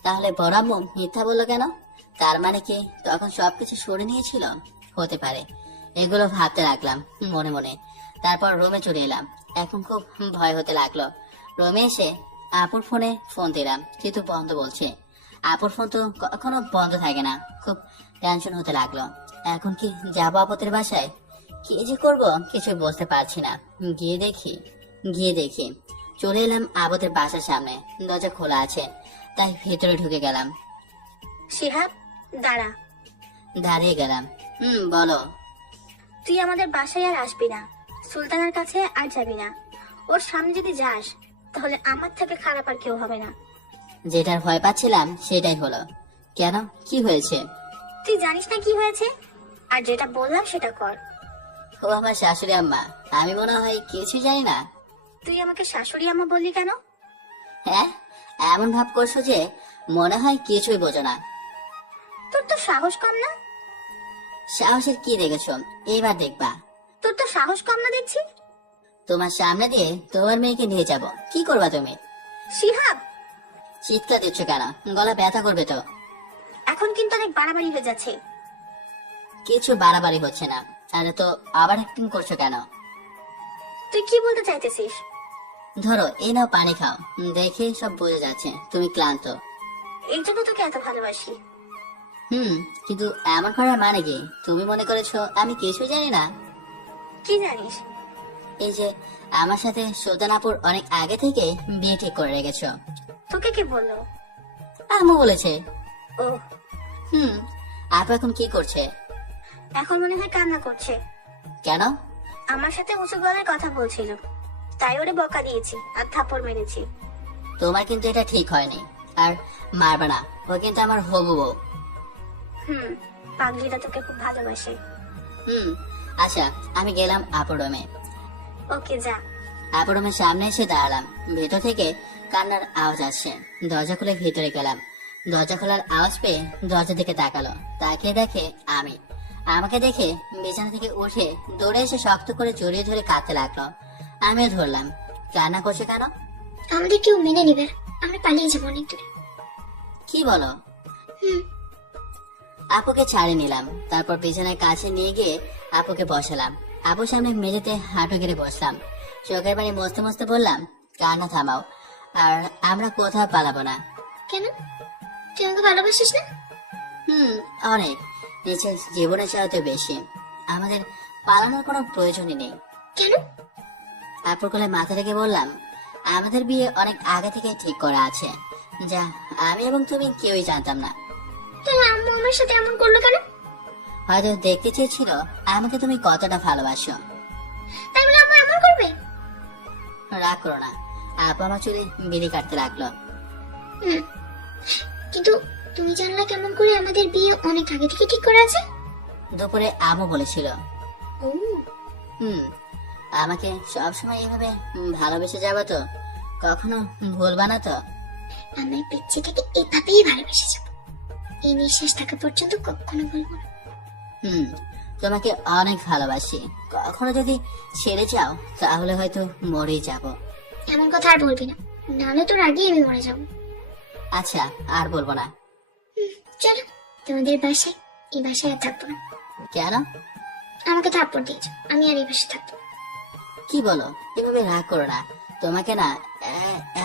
তাহলে বড় আম্মু মিথ্যা বললো কেন? তার মানে কি তখন সবকিছু সরে নিয়েছিল? হতে পারে। এগুলো ভাবতে লাগলাম মনে মনে। তারপর রুমে চলে এলাম। এখন খুব ভয় হতে লাগলো। রুমে এসে আপুর ফোনে ফোন দিলাম, কিন্তু বন্ধ বলছে। আপুর ফোন তো কখনো বন্ধ থাকে না। খুব টেনশন হতে লাগলো। এখন কি যাবো আপদের বাসায়? কি যে করব কিছু বুঝতে পারছি না। গিয়ে দেখি চলে এলাম আপদের বাসার সামনে। দরজা খোলা আছে, তাই ভেতরে ঢুকে গেলাম। শিহাব, দাঁড়া। দাঁড়িয়ে গেলাম। বলো। তুই আমাদের বাসায় আর আসবি না, সুলতানের কাছে আর যাবি না। ওর সামনে যদি যাস তাহলে আমার থেকে খারাপ আর কেউ হবে না। যেটার ভয় পাচ্ছিলাম সেটাই হলো। কেন, কি হয়েছে? তুই জানিস না কি হয়েছে, আর যেটা বললাম সেটা কর। ও আমার শাশুড়ি আম্মা, আমি মনে হয় কিছু জানি না। তুই আমাকে শাশুড়ি আম্মা বললি কেন? হ্যাঁ, এমন ভাব করছো যে মনে হয় কিছুই বোঝো না। তোর তো সাহস কম না। সাহসের কি দেখেছো? এবার দেখবা। তোর তো সাহস কম না দেখছি। তোমার সামনে দিয়ে তোমার মেয়েকে নিয়ে যাব, কি করবা তুমি? শিহাব, চিৎকার দিচ্ছ কেন? গলা ব্যথা করবে তো। এখন কিন্তু অনেক বাড়াবাড়ি হয়ে যাচ্ছে। কিছু বাড়াবাড়ি হচ্ছে না। আরে তো আবার অ্যাক্টিং করছো কেন? তুই কি বলতে চাইতেছিস? ধরো, এই নাও পানি খাও। দেখে সব বোঝা যাচ্ছে তুমি ক্লান্ত। এই জন্য তোকে এত ভালোবাসি। কিন্তু এমন করার মানে কি? তুমি মনে করেছো আমি কিছু জানি না? কি জানিস? এই যে আমার সাথে সুলতানাপুর অনেক আগে থেকে বিয়ে ঠিক করে রেখেছো। তোকে কে বললো? আম্মু বলেছে। ও, আপু এখন কি করছে? এখন মনে হয় কান্না করছে। কেন? আমার সাথে উঁচু গলায় কথা বলছিল, তাই ওরে বকা দিয়েছি আর থাপ্পড় মেরেছি। তোমার কিন্তু এটা ঠিক হয়নি, আর মারবে না। ও কিন্তু আমার হবু বউ। পাগলিটা তোকে খুব ভালোবাসে। আচ্ছা, আমি গেলাম আপুর রুমে। ওকে, যা। আপুর রুমের সামনে এসে দাঁড়ালাম। ভেতর থেকে কান্নার আওয়াজ আসছে। দরজা খুলে ভেতরে গেলাম। দরজা খোলার আওয়াজ পেয়ে দরজা দিকে তাকালো। তাকিয়ে দেখে আমি। আমাকে দেখে বিছানা থেকে উঠে দৌড়ে এসে শক্ত করে জড়িয়ে ধরে কাঁদতে লাগলো। আমিও ধরলাম। কান্না করছে কেন? আমাদের কেউ মেনে নিবে না, আমরা পালিয়ে যাবো অনেক দূরে। কি বলো? আপুকে ছাড়ে নিলাম। তারপর বিছানায় কাছে নিয়ে গিয়ে আপুকে বসালাম। আপুর সামনে মেঝেতে হাঁটু গেড়ে বসলাম। চোখের পানি মুছতে মুছতে বললাম, কান্না থামাও, আর আমরা কোথাও পালাবো না। কেন? তুই আমাকে ভালোবাসিস না? অনেক। নিজের জীবনের চাইতে বেশি। আমাদের পালানোর কোনো প্রয়োজনই নেই। কেন? আপুর কোলে মাথা রেখে বললাম, আমাদের বিয়ে অনেক আগে থেকে ঠিক করা আছে, যা আমি এবং তুমি কেউই জানতাম না। তাহলে আম্মু আমার সাথে এমন করলো কেন? হয়তো দেখতে চেয়েছিল আমাকে তুমি কতটা ভালোবাসো। তাই বলে আম্মু এমন করবে? রাগ করো না। আপু আমার চুলে বিড়ি কাটতে লাগলো। কিন্তু তুমি জানলা কেমন করে আমাদের বিয়ে অনেক আগে থেকে ঠিক করা আছে? দুপুরে আমু বলেছিল। ও, আমাকে সবসময় এভাবে ভালোবেসে যাবো তো? কখনো ভুলবা না তো? আমার পিচ্ছি থেকে এভাবেই ভালোবেসে যাবো। এই নিঃশ্বাস থাকা পর্যন্ত কখনো বলবো না। তোমাকে অনেক ভালোবাসি। কখনো যদি ছেড়ে যাও তাহলে হয়তো মরেই যাব। এমন কথা আর বলবি না, নাহলে তোর আগেই আমি মরে যাবো। আচ্ছা, আর বলবো না। চলো তোমাদের বাসায়। এই বাসায় আর থাকবো না। কেন? আমাকে থাপ্পড় দিয়েছো, আমি আর এই বাসায় থাকবো না। কি বলো? এভাবে রাগ করো না। তোমাকে না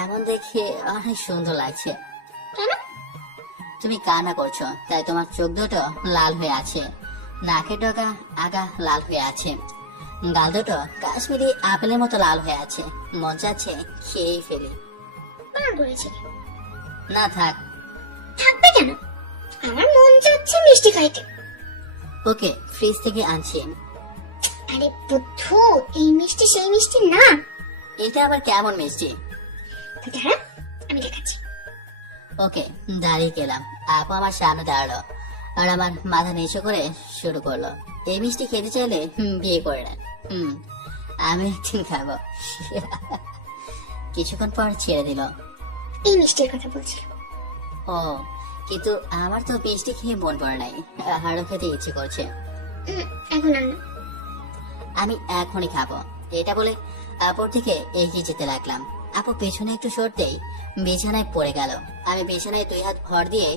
এমন দেখে অনেক সুন্দর লাগছে। কেন? তুমি কান্না করছো, তাই তোমার চোখ দুটো লাল হয়ে আছে। নাকের ডগা আগা লাল হয়ে আছে। গাল দুটো কাশ্মীরি আপেলের মতো লাল হয়ে আছে। মন চাচ্ছে খেয়েই ফেলি। বারণ করেছি? না থাক। থাকবে কেন? আমার মন চাচ্ছে মিষ্টি খাইতে। ওকে, ফ্রিজ থেকে আনছি। আরে বুদ্ধু, এই মিষ্টি সেই মিষ্টি না। এটা আবার কেমন মিষ্টি? দাঁড়া, আমি দেখাচ্ছি। ওকে, দাঁড়িয়ে গেলাম। আপু আমার সামনে দাঁড়ালো আর আমার মাথা নিচু করে শুরু করলো, এই মিষ্টি খেতে চাইলে বিয়ে করে নেন। আমি একদিন খাবো। কিছুক্ষণ পর ছেড়ে দিল। এই মিষ্টির কথা বলছি। ও, কিন্তু আমার তো মিষ্টি খেয়ে মন পড়ে নাই, আরো খেতে ইচ্ছে করছে। এখন আর না। আমি এখনই খাবো, এটা বলে আপুর থেকে এগিয়ে যেতে লাগলাম। আপু পেছনে একটু সরতেই বিছানায় পড়ে গেল। আমি বিছানায় 2 হাত ভর দিয়ে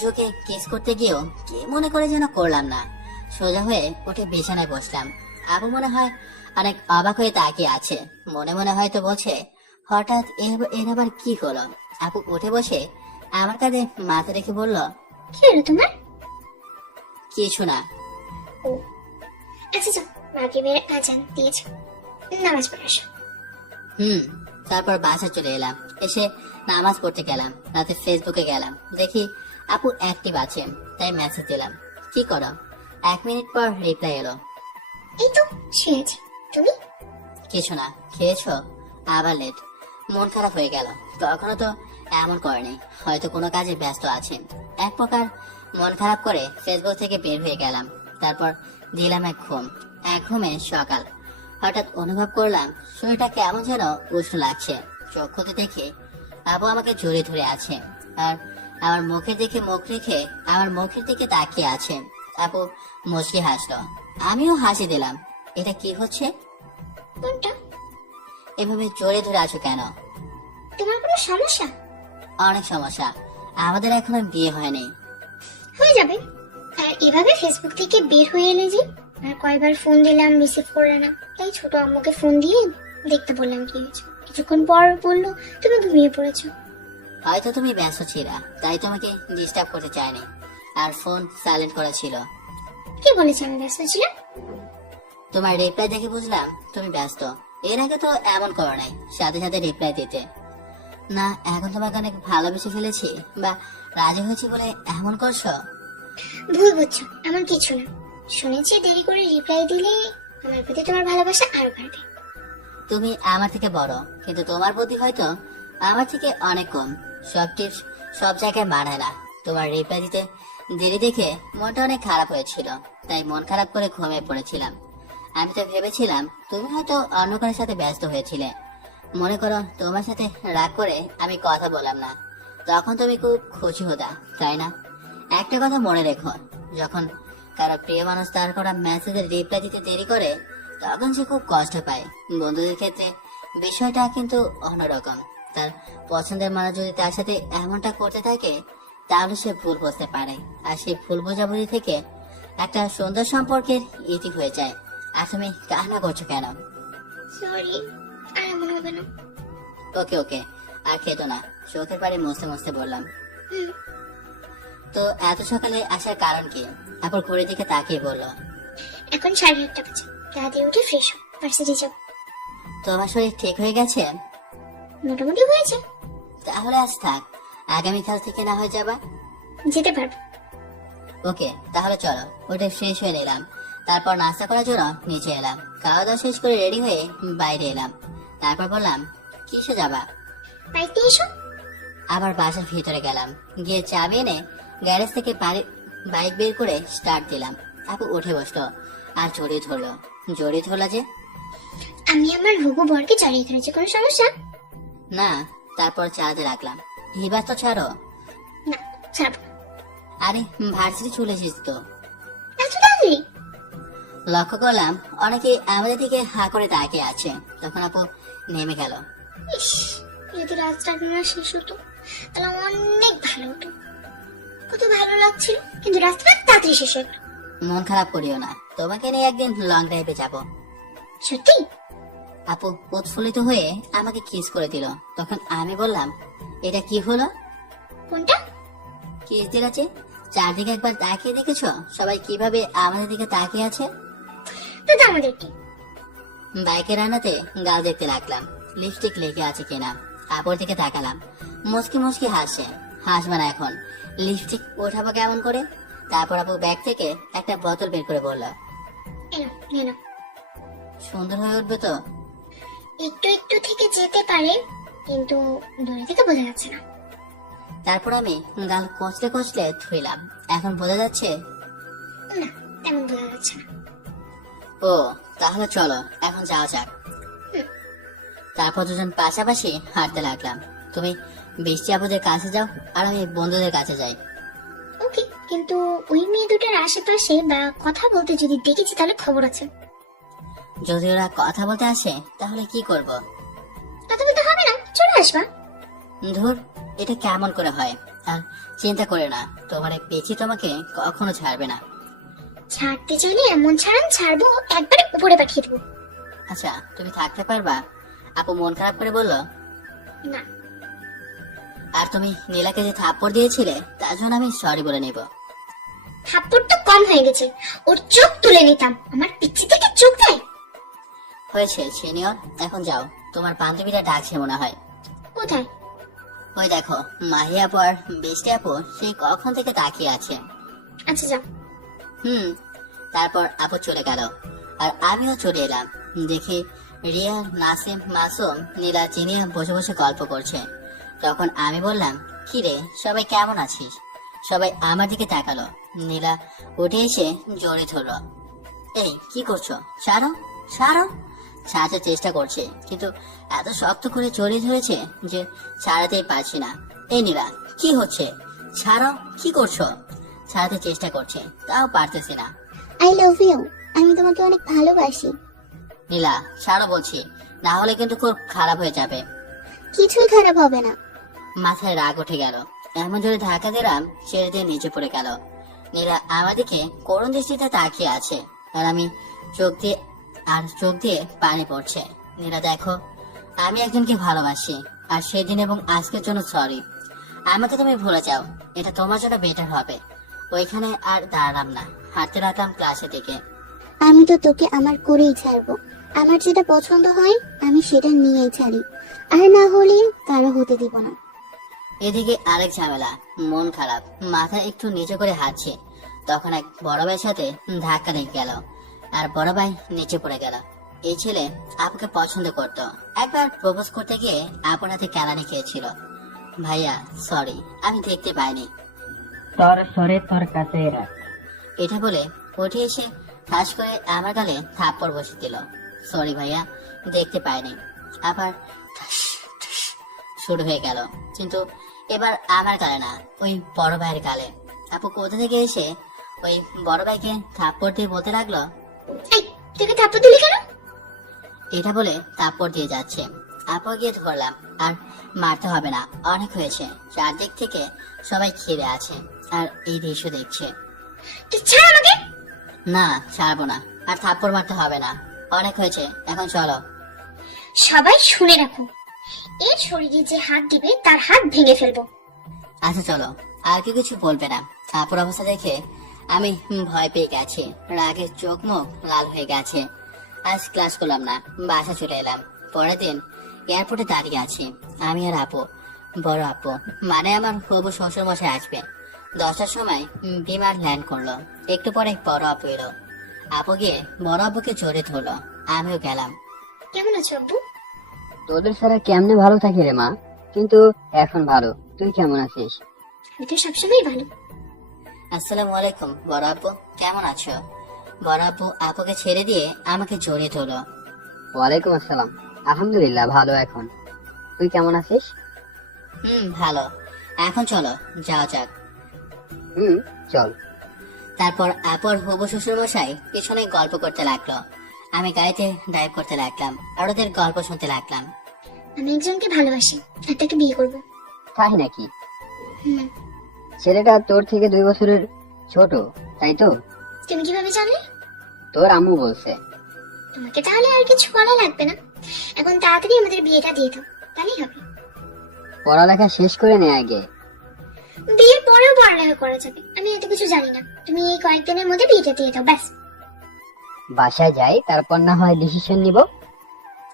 ঝুঁকে কিস করতে গিয়েও কি মনে করে যেন করলাম না। সোজা হয়ে উঠে বিছানায় বসলাম। আপু মনে হয় অনেক অবাক হয়ে তাকিয়ে আছে। মনে মনে হয়তো বলছে, হঠাৎ এর আবার কি হলো? আপু উঠে বসে আমার কাঁধে মাথা রেখে বলল, কি হলো তোমার? কিছু না। ও আচ্ছা যাও, মাগরিবের আজান দিয়েছে, নামাজ পড়ে আসো। তারপর বাসা চলে এলাম। এসে নামাজ পড়তে গেলাম। রাতে ফেসবুকে গেলাম, দেখি আপু অ্যাক্টিভ আছেন, তাই মেসেজ দিলাম। কি করো? 1 মিনিট পর রিপ্লাই এলো, এই তো শুয়েছি, তুমি? কিছু না। খেয়েছো? আবার লেট। মন খারাপ হয়ে গেল। কখনো তো এমন করেনি, হয়তো কোনো কাজে ব্যস্ত আছেন। এক প্রকার মন খারাপ করে ফেসবুক থেকে বের হয়ে গেলাম। তারপর দিলাম এক ঘুমে সকাল। হঠাৎ অনুভব করলাম শরীরটা কেমন যেন উষ্ণ লাগছে। চোখ খুলতে দেখে আপু আমাকে জড়িয়ে ধরে আছে আর আমার মুখের দিকে মুখ রেখে আমার মুখের দিকে তাকিয়ে আছে। আপু মুচকি হাসলো, আমিও হাসি দিলাম। এটা কি হচ্ছে? কোনটা? এভাবে জড়িয়ে ধরে আছো কেন? তোমার কোনো সমস্যা? অনেক সমস্যা, আমাদের এখনো বিয়ে হয়নি। হয়ে যাবে। আর এভাবে ফেসবুক থেকে বের হয়ে এলে যে, আর কয়বার ফোন দিলাম রিসিভ করলে না, তাই ছোট আম্মুকে ফোন দিয়ে দেখতে বললাম কি হয়েছে। কিছুক্ষণ পর বললো তুমি ঘুমিয়ে পড়েছো। হয়তো তুমি ব্যস্ত ছিলা, তাই তোমাকে ডিস্টার্ব করতে চাইনি, আর ফোন সাইলেন্ট করা ছিল। কে বলেছে আমি ব্যস্ত ছিলাম? তোমার রিপ্লাই দেখে বুঝলাম তুমি ব্যস্ত। এর আগে তো এমন করো নাই, সাথে সাথে রিপ্লাই দিতে। না এখন তোমাকে অনেক ভালোবেসে ফেলেছি বা রাজি হয়েছি বলে এমন করছো? ভুল বুঝছো, এমন কিছু না। শুনেছি দেরি করে রিপ্লাই দিলে আমার প্রতি তোমার ভালোবাসা আরো বাড়বে। তুমি আমার থেকে বড়, কিন্তু তোমার বুদ্ধি হয়তো আমার থেকে অনেক কম। সব টিপস সব জায়গায় মানায় না। তোমার রিপ্লাই দিতে দেরি দেখে মনটা অনেক খারাপ হয়েছিল, তাই মন খারাপ করে ঘুমিয়ে পড়েছিলাম। আমি তো ভেবেছিলাম তুমি হয়তো অন্য কারোর সাথে ব্যস্ত হয়েছিলে। মনে করো তোমার সাথে রাগ করে আমি কথা বললাম না, তখন তুমি খুব খুশি হতা, তাই না? একটা কথা মনে রেখো, যখন কারো প্রিয় মানুষ তার করা মেসেজের রিপ্লাই দিতে দেরি করে তখন সে খুব কষ্ট পায়। বন্ধুদের ক্ষেত্রে বিষয়টা কিন্তু অন্যরকম। তার পছন্দের মানুষ যদি তার সাথে এমনটা করতে থাকে তাহলে সে ভুল বুঝতে পারে, আর সেই ভুল বোঝাবুঝি থেকে একটা সুন্দর সম্পর্কের ইতি হয়ে যায়। আর তুমি কান্না করছো কেন? সরি, আর এমন হবে না। ওকে ওকে, আর খেতো না। চোখের পাড়ে মুছতে মুছতে বললাম। হুম, তো এত সকালে আসার কারণ কি? তারপর ঘড়ির দিকে তাকিয়ে বলল, এখন 8:30 বাজে, তাড়াতাড়ি উঠে ফ্রেশ হও, ভার্সিটি যাও। তোমার শরীর ঠিক হয়ে গেছে? মোটামুটি হয়েছে, তাহলে আজ থাক, আগামীকাল থেকে না হয়ে যাবা? যেতে পারবো। ওকে তাহলে চলো। উঠে ফ্রেশ হয়ে নিলাম, তারপর নাস্তা করার জন্য নিচে এলাম। খাওয়া দাওয়া শেষ করে রেডি হয়ে বাইরে এলাম। তারপর বললাম, কিসে যাবা? বাইক নিয়ে এসো। আবার বাসার ভিতরে গেলাম, গিয়ে চাবি এনে গ্যারেজ থেকে বাইক বের করে স্টার্ট দিলাম। আপু উঠে বসলো আর জড়িয়ে ধরলো যে। আমি আমার হবু বরকে জড়িয়ে ধরেছি, কোনো সমস্যা? না। তারপর চার্জে রাখলাম। এবার তো ছাড়ো। না, ছাড়বো না। আরে ভার্সিটি চলে এসেছি তো। এত তাড়াতাড়ি? লক্ষ্য করলাম অনেকে আমাদের দিকে হা করে তাকিয়ে আছে। তখন আপু নেমে গেল। ইস, যদি রাতটা না শেষ হতো তাহলে অনেক ভালো হতো। কত ভালো লাগছিল, কিন্তু রাস্তাটা তাড়াতাড়ি শেষ হতো। মন খারাপ করিও না, তোমাকে নিয়ে একদিন লং ড্রাইভে যাব। সত্যি? আপু উৎফুল্লিত হয়ে আমাকে কিস করে দিল। তখন আমি বললাম, এটা কি হলো? কোনটা? কিস দিলাছে। চারদিকে একবার তাকিয়ে দেখেছো সবাই কিভাবে আমাদের দিকে তাকিয়ে আছে? দাদা আমাদের কি? বাইকের আনাতে গাল দেখতে লাগলাম, লিপস্টিক লেগে আছে কিনা। আপুর দিকে তাকালাম, মুচকি মুচকি হাসছে। হাসবে না এখন, লিপস্টিক ওঠাবো কেমন করে? তারপর আপু ব্যাগ থেকে একটা বোতল বের করে বলল, এনো এনো। সুন্দর হয়ে উঠবে তো? একটু একটু থেকে যেতে পারে, কিন্তু দূরে থেকে বোঝা যাচ্ছে না। তারপর আমি গাল কচলে কচলে ধুইলাম। এখন বোঝা যাচ্ছে? না, তেমন বোঝা যাচ্ছে না। ও তাহলে চলো এখন যাওয়া যাক। তারপর দুজন পাশাপাশি হাঁটতে লাগলাম। তুমি বৃষ্টি আপুদের কাছে যাও আর আমি বন্ধুদের কাছে যাই। ওকে, কিন্তু ওই মেয়ে দুটার আশেপাশে বা কথা বলতে যদি দেখেছি তাহলে খবর আছে। যদি ওরা কথা বলতে আসে তাহলে কি করব? কথা বলতে হবে না, চলে আসবা। ধুর, এটা কেমন করে হয়? আর চিন্তা করে না, তোমার এক পেঁচি তোমাকে কখনো ছাড়বে না। ছাড়তে চাইলে এমন ছাড়ান ছাড়বো, একবারে উপরে পাঠিয়ে দেবো। আচ্ছা তুমি থাকতে পারবা? আপু মন খারাপ করে বলল। না, আর তুমি নীলাকে যে থাপ্পড় দিয়েছিলে তার জন্য আমি সরি বলে নেব। থাপ্পড় তো কম হয়ে গেছে, ওর চোখ তুলে নিতাম। আমার পিচ্ছি থেকে চোখ দেয়। হয়েছে সিনিয়র, এখন যাও, তোমার বান্ধবীরা ডাকছে মনে হয়। কোথায়? ওই দেখো, মাহি আপু আর বৃষ্টি আপু সেই কখন থেকে তাকিয়ে আছে। আচ্ছা যাও। তারপর আপু চলে গেল আর আমিও চলে এলাম। দেখি রিয়া, নাসিম, মাসুম, নীলা, চিনিয়া বসে বসে গল্প করছে। তখন আমি বললাম, কি রে, সবাই কেমন আছিস? সবাই আমার দিকে তাকালো। নীলা উঠে এসে জড়িয়ে ধরলো। এই কি করছো? ছাড়ো ছাড়ো। ছাড়াতে চেষ্টা করছে, কিন্তু এত শক্ত করে জড়িয়ে ধরেছে যে ছাড়াতেই পারছি না। এই নীলা, কি হচ্ছে? ছাড়ো, কি করছো? ছাড়াতে চেষ্টা করছে, তাও পারতেছি না। আই লাভ ইউ, আমি তোমাকে অনেক ভালোবাসি। নীলা, ছাড়ো বলছি, না হলে কিন্তু খুব খারাপ হয়ে যাবে। কিছুই খারাপ হবে না। মাথায় রাগ উঠে গেল, এমন জোরে ধাক্কা দিলাম ছেড়ে দিয়ে নিচে পড়ে গেল। নীলা আমাদিকে করুণ দৃষ্টিতে তাকিয়ে আছে আর আমি চোখ দিয়ে পানি পড়ছে। নীলা দেখো, আমি একজনকে ভালোবাসি, আর সেদিন এবং আজকের জন্য সরি। আমাকে তুমি ভুলে যাও, এটা তোমার জন্য বেটার হবে। ওইখানে আর দাঁড়ালাম না, হাঁটতে লাগলাম ক্লাসে থেকে। আমি তো তোকে আমার করেই ছাড়বো। আমার যেটা পছন্দ হয় আমি সেটা নিয়েই ছাড়ি, আর না হলে কারো হতে দিব না। এদিকে আরেক ঝামেলা, মন খারাপ, মাথা একটু নিচে করে হাঁটছে। তখন এক বড় ভাইয়ের সাথে ধাক্কা লেগে গেল আর বড় ভাই নিচে পড়ে গেল। এই ছেলে আপুকে পছন্দ করত, একবার প্রপোজ করতে গিয়ে আপুর হাতে কেলানি খেয়েছিল। ভাইয়া সরি, আমি দেখতে পাইনি। তোর সরে তোর কাছে রাখ। এটা বলে উঠে এসে ঠাস করে আমার গালে থাপ্পড় বসে দিল। সরি ভাইয়া, দেখতে পাইনি। আবার ঠাস ঠাস শুরু হয়ে গেল, কিন্তু এবার আমার গালে না, ওই বড় ভাইয়ের গালে। আপু কোথা থেকে এসে ওই বড় ভাইকে থাপ্পড় দিয়ে বলতে লাগলো, এই, তোকে থাপ্পড় দিলি কেন? এটা বলে থাপ্পড় দিয়ে যাচ্ছে। আপু গিয়ে ধরলাম, আর মারতে হবে না, অনেক হয়েছে। চারদিক থেকে সবাই ঘিরে আছে আর এই দৃশ্য দেখছে। তুই ছাড় আমাকে। না, ছাড়বো না, আর থাপ্পড় মারতে হবে না, অনেক হয়েছে, এখন চলো। সবাই শুনে রাখো, এর শরীরে যে হাত দিবে তার হাত ভেঙে ফেলবো। আচ্ছা চলো, আর কি কিছু বলবে না। আপুর অবস্থা দেখে আমি ভয় পেয়ে গেছি, রাগে চোখ মুখ লাল হয়ে গেছে। আজ ক্লাস করলাম না, বাসা চলে এলাম। পরের দিন এয়ারপোর্টে দাঁড়িয়ে আছি আমি আর আপু। বড় আপু মানে আমার হবু শ্বশুর মশাই আসবে। 10টার সময় বিমান ল্যান্ড করলো। একটু পরে বড় আপু এলো। আপু গিয়ে বড় আপুকে জড়িয়ে ধরলো, আমিও গেলাম। কেমন আছো আব্বু? তোদের ছাড়া কেমনে ভালো থাকি রে মা, কিন্তু এখন ভালো। তুই কেমন আছিস? আমি তো সবসময় ভালো। আসসালামু আলাইকুম বড় আপু, কেমন আছো? বড় আপু আপুকে ছেড়ে দিয়ে আমাকে জড়িয়ে ধরলো। ওয়ালাইকুম আসসালাম, আলহামদুলিল্লাহ ভালো। এখন তুই কেমন আছিস? ভালো। এখন চলো যাও যাক। চল। তারপর আপুর হবু শ্বশুর মশাই পিছনে গল্প করতে লাগলো। আমি গাড়িতে ড্রাইভ করতে লাগলাম আর ওদের গল্প শুনতে লাগলাম। আমি একজনকে ভালোবাসি আর তাকে বিয়ে করবো। তাই নাকি? হুম। ছেলেটা তোর থেকে 2 বছরের ছোট, তাই তো? তুমি কিভাবে জানলে? তোর আম্মু বলছে। তোমাকে তাহলে আর কিছু বলা লাগবে না, এখন তাড়াতাড়ি আমাদের বিয়েটা দিয়ে দাও, তাহলেই হবে। পড়ালেখা শেষ করে নে আগে। বিয়ের পরেও পড়ালেখা করা যাবে, আমি এত কিছু জানি না। তুমি এই কয়েকদিনের মধ্যে বিয়েটা দিয়ে দাও, ব্যাস। বাসায় যাই, তারপর না হয় ডিসিশন নিব।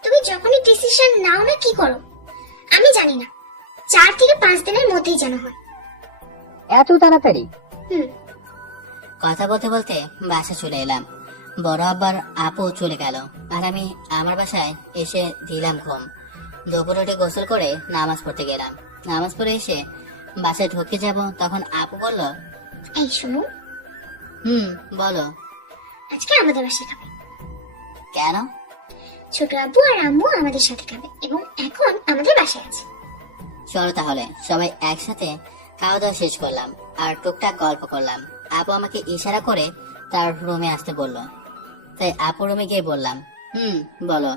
তুমি যখনই ডিসিশন নাও না কি করো আমি জানি না, 4 থেকে 5 দিনের মধ্যেই যেন হয়। এত তাড়াতাড়ি? কথা বলতে বলতে বাসা চলে এলাম। বড় আব্বার আপু চলে গেল আর আমি আমার বাসায় এসে দিলাম ঘুম। দুপুরে উঠে গোসল করে নামাজ পড়তে গেলাম। নামাজ পড়ে এসে বাসায় ঢুকে যাব, তখন আপু বলল, এই শোনো, বলো। আজকে আমাদের বাসায় খাবে। কেন? ছোট আব্বু আর আম্মু আমাদের সাথে খাবে এবং এখন আমাদের বাসায় আছে। চলো তাহলে সবাই একসাথে খাওয়া দাওয়া শেষ করলাম আর টুকটাক গল্প করলাম। আপু আমাকে ইশারা করে তার রুমে আসতে বললো, তাই আপু রুমে গিয়ে বললাম, বলো।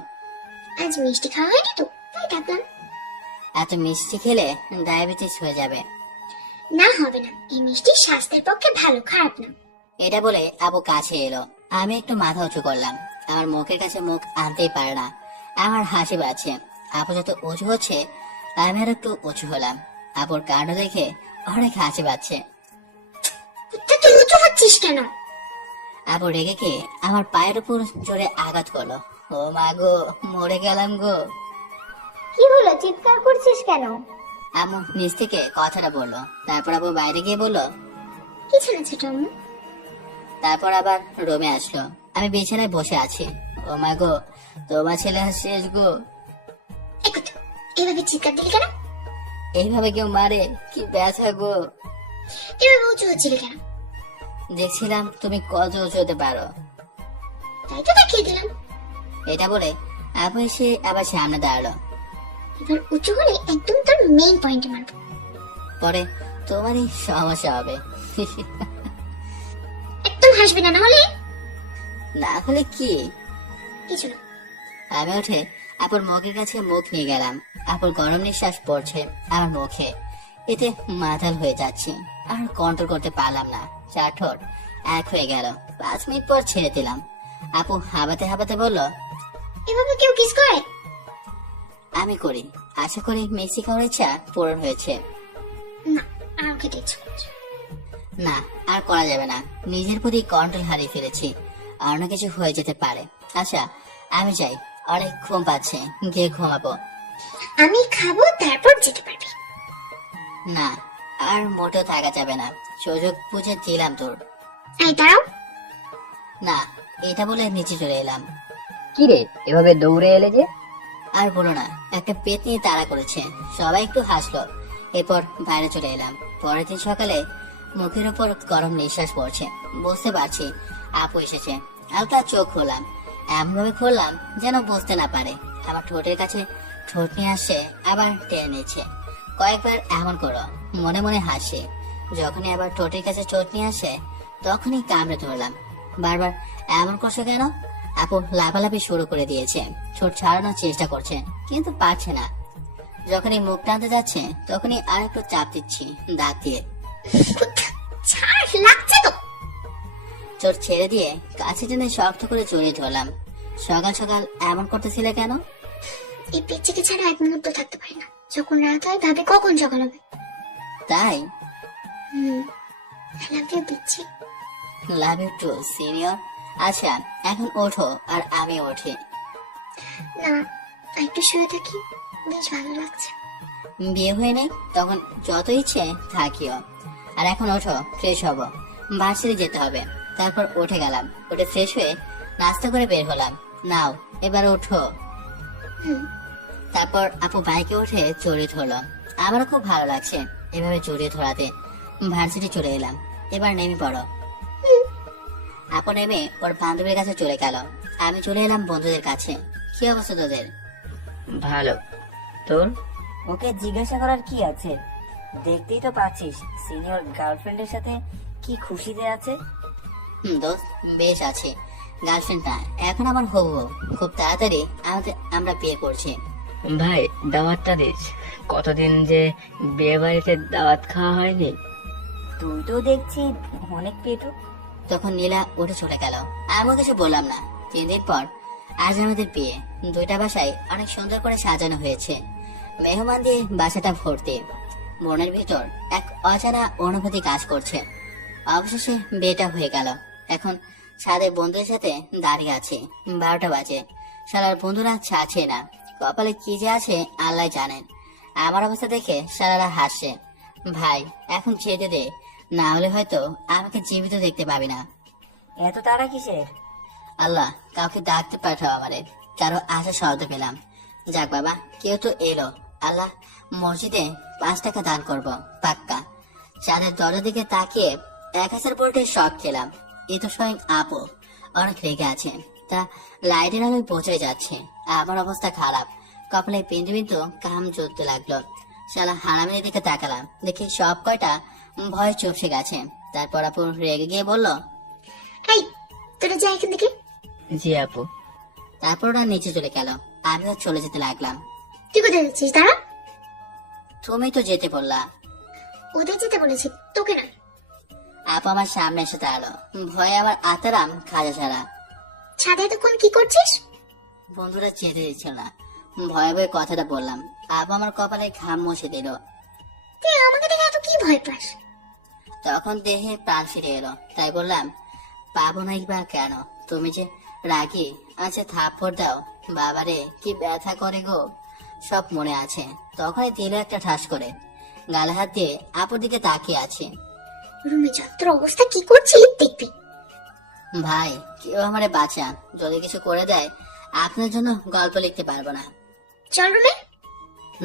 আজ মিষ্টি খাওয়া হয়নি তো, তাই ডাকলাম। এত মিষ্টি খেলে ডায়াবেটিস হয়ে যাবে। না হবে না, এই মিষ্টি স্বাস্থ্যের পক্ষে ভালো, খারাপ না। এটা বলে আপু কাছে এলো। আমি একটু মাথা উঁচু করলাম, আমার মুখের কাছে মুখ আনতেই পারে না, আমার হাসি পাচ্ছে। আপু যত উঁচু হচ্ছে আমি আর একটু উঁচু হলাম। আপুর কাণ্ড দেখে অনেক হাসি পাচ্ছে। কুত্তা তো উঁচু হচ্ছে কাঁদছিস কেন? আপু রেগে গিয়ে আমার পায়ের উপর জোরে আঘাত করলো। ও মা গো, মরে গেলাম গো। কি হলো, চিৎকার করছিস কেন? আম্মু নিচ থেকে কথাটা বললো। তারপর আবু বাইরে গিয়ে বললো। কিছু না ছোট আম্মু। তারপর আবার রুমে আসলো। আমি বিছানায় বসে আছি। ও মা গো, তোমার ছেলে শেষ গো। একটু এভাবে চিৎকার দিলি কেন? এইভাবে কেউ মারে? কি ব্যথা গো। এভাবে উঁচু হচ্ছিলি কেন? দেখছিলাম তুমি কত উঁচু হতে পারো। তাই তো দেখিয়ে দিলাম। এটা বলে আপু এসে আবার সামনে দাঁড়ালো। এবার উঁচু হলে একদম তোর মেইন পয়েন্টে মারবো। পরে তোমারই সমস্যা হবে। একদম হাসবি না, না হলে না হলে কি? কিছু না। আমি উঠে আপুর মুখের কাছে মুখ নিয়ে গেলাম। আপুর গরম নিঃশ্বাস পড়ছে আমার মুখে। এতে মাতাল হয়ে যাচ্ছি, আর কন্ট্রোল করতে পারলাম না। চার ঠোঁট এক হয়ে গেল। 5 মিনিট পর ছেড়ে দিলাম। আপু হাবাতে হাবাতে বলল, এভাবে কেউ কিস করে? আমি করি। আশা করি মিক্সি খাওয়ার ইচ্ছা পূরণ হয়েছে। না, আর খেতে ইচ্ছে করছে। না, আর করা যাবে না। নিজের প্রতি কন্ট্রোল হারিয়ে ফেলেছি। আর না কিছু হয়ে যেতে পারে। আচ্ছা আমি যাই, অনেক ঘুম পাচ্ছে, গিয়ে ঘুমাবো। আমি খাবো, তারপর যেতে পারবি। না, আর মোটেও থাকা যাবে না। সুযোগ বুঝে দিলাম তোর। এই দাঁড়াও। না, এটা বলে নিচে চলে এলাম। কি রে, এভাবে দৌড়ে এলে যে? আর বলো না, একটা পেট নিয়ে তাড়া করেছে। সবাই একটু হাসলো। এরপর বাইরে চলে এলাম। পরের দিন সকালে মুখের উপর গরম নিঃশ্বাস পড়ছে। বুঝতে পারছি আপু এসেছে। হালকা চোখ খুললাম। এমন ভাবে খুললাম যেন বুঝতে না পারে। আমার ঠোঁটের কাছে ঠোঁট নিয়ে আসছে, আবার টেনে নিচ্ছে। কয়েকবার এমন করো, মনে মনে হাসে। যখনই আবার ঠোঁটের কাছে ঠোঁট নিয়ে আসে, তখনই কামড়ে ধরলাম। বারবার এমন করছো কেন? আপু লাফালাফি শুরু করে দিয়েছে। ঠোঁট ছাড়ানোর চেষ্টা করছে, কিন্তু পারছে না। যখনই মুখ টানতে যাচ্ছে, তখনই আর একটু চাপ দিচ্ছি দাঁত দিয়ে। ছাড়, লাগছে তো। চোট ছেড়ে দিয়ে কাছে টেনে শক্ত করে জড়িয়ে ধরলাম। সকাল সকাল এমন করতেছিলে কেন? এই পিচ্চিকে ছাড়া এক মুহূর্ত থাকতে পারি না। যখন রাত হয় ভাবে কখন সকাল হবে। তাই? আই লাভ ইউ পিচ্চি। Love you too senior. আচ্ছা এখন ওঠো আর আমি উঠি। না, একটু শুয়ে থাকি, বেশ ভালো লাগছে। বিয়ে হয়ে নেই তখন যত ইচ্ছে থাকিও। আর এখন ওঠো, ফ্রেশ হবো, ভার্সিটি যেতে হবে। তারপর উঠে গেলাম। উঠে ফ্রেশ হয়ে নাস্তা করে বের হলাম। নাও এবার ওঠো। তারপর আপু বাইকে উঠে জড়িয়ে ধরলো। আমারও খুব ভালো লাগছে এভাবে জড়িয়ে ধরাতে। ভার্সিটি চলে এলাম। এবার নেমে পড়ো। আপু নেমে ওর বান্ধবীর কাছে চলে গেল। আমি চলে এলাম বন্ধুদের কাছে। কি অবস্থা তোদের? ভালো। তোর? ওকে জিজ্ঞাসা করার কি আছে? দেখতেই তো পাচ্ছিস সিনিয়র গার্লফ্রেন্ডের সাথে কি খুশিতে আছে। দোস্ত বেশ আছে। গার্লফ্রেন্ড না, এখন আমার হবু বউ। খুব তাড়াতাড়ি আমরা বিয়ে করছি। ভাই দাওয়াতটা দিস। কতদিন যে বিয়ে বাড়িতে দাওয়াত খাওয়া হয়নি। তুই তো দেখছি অনেক পেটু। তখন নীলা উঠে চলে গেল। আমিও কিছু বললাম না। 3 দিন পর আজ আমাদের বিয়ে। 2টা বাসায় অনেক সুন্দর করে সাজানো হয়েছে। মেহমান দিয়ে বাসাটা ভর্তি। মনের ভিতর এক অজানা অনুভূতি কাজ করছে। অবশেষে বিয়েটা হয়ে গেল। এখন ছাদে বন্ধুদের সাথে দাঁড়িয়ে আছি। 12টা বাজে। শালার বন্ধুরা ছাড়ছে না। কপালে কি যে আছে আল্লাহ জানেন। আমার অবস্থা দেখে শালারা হাসছে। ভাই এখন যেতে দে, না হলে হয়তো আমাকে জীবিত দেখতে পাবি না। এত তাড়া কিসের? আল্লাহ কাউকে ডাকতে পাঠাও আমারে। কারো আশা শব্দ পেলাম। যাক বাবা, কেউ তো এলো। আল্লাহ মসজিদে 5 টাকা দান করব পাক্কা। চাঁদের দরজার দিকে তাকিয়ে 1000 ভোল্টের শক খেলাম। এ তো স্বয়ং আপু। অনেক রেগে আছে। তা লাইটের আলোয় পৌঁছে যাচ্ছে। আমার অবস্থা খারাপ। কপালে বিন্দু বিন্দু কাম জ্বলতে লাগলো। শালা হারামের দিকে তাকালাম, দেখি সব কয়টা ভয় চুপসে গেছে। তারপর আপু রেগে গিয়ে বলল, এই তোরা যা এখান থেকে। জি আপু। তারপর ওরা নিচে চলে গেল। আমিও চলে যেতে লাগলাম। তুই কোথায় যাচ্ছিস? দাঁড়া। তুমি তো যেতে বললা। ওদের যেতে বলেছি, তোকে না। আপু আমার সামনে এসে দাঁড়ালো। ভয়ে আমার আতারাম খাজা ছাড়া। ছাদে এতক্ষণ কি করছিস? বন্ধুরা যেতে দিচ্ছিল না। ভয়ে ভয়ে কথাটা বললাম। আপু আমার কপালে ঘাম মুছে দিল। তুই আমাকে দেখে এত কি ভয় পাস? তখন দেহে প্রাণ ফিরে এলো, তাই বললাম, পাবো নাই বা কেন? তুমি যে রাগি, আচ্ছা থাপ্পড় দাও। বাবারে কি ব্যথা করে গো, সব মনে আছে। তখনই দিল একটা ঠাস করে। গালে হাত দিয়ে আপুর দিকে তাকিয়ে আছে। রুমে যা, তোর অবস্থা কি করছি দেখবি। ভাই কেউ আমারে বাঁচান, যদি কিছু করে দেয় আপনার জন্য গল্প লিখতে পারবো না। চল রুমে।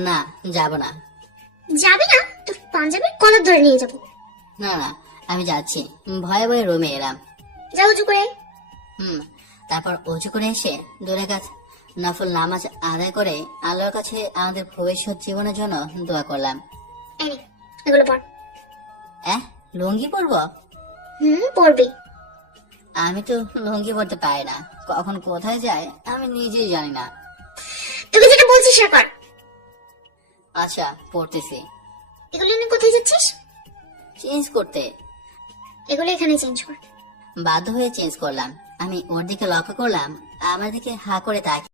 না, যাব না। যাবি না? তোর পাঞ্জাবির কলার ধরে নিয়ে যাবো। না না, আমি যাচ্ছি। ভয়ে ভয়ে রুমে এলাম। যাও উজু করে। তারপর অজু করে এসে 2 রাকাত নফল নামাজ আদায় করে আল্লাহর কাছে আমাদের ভবিষ্যৎ জীবনের জন্য দোয়া করলাম। এই নে, এগুলো পড়। লুঙ্গি পরবো? পড়বি। আমি তো লুঙ্গি পরতে পারি না, কখন কোথায় যায় আমি নিজেই জানি না। তোকে যেটা বলছি সেটা কর। আচ্ছা পড়তেছি। এগুলো নিয়ে কোথায় যাচ্ছিস? চেঞ্জ করতে। এগুলো এখানে চেঞ্জ কর। বাধ্য হয়ে চেঞ্জ করলাম। আমি ওর দিকে লক্ষ্য করলাম, আমার দিকে হা করে তাকিয়ে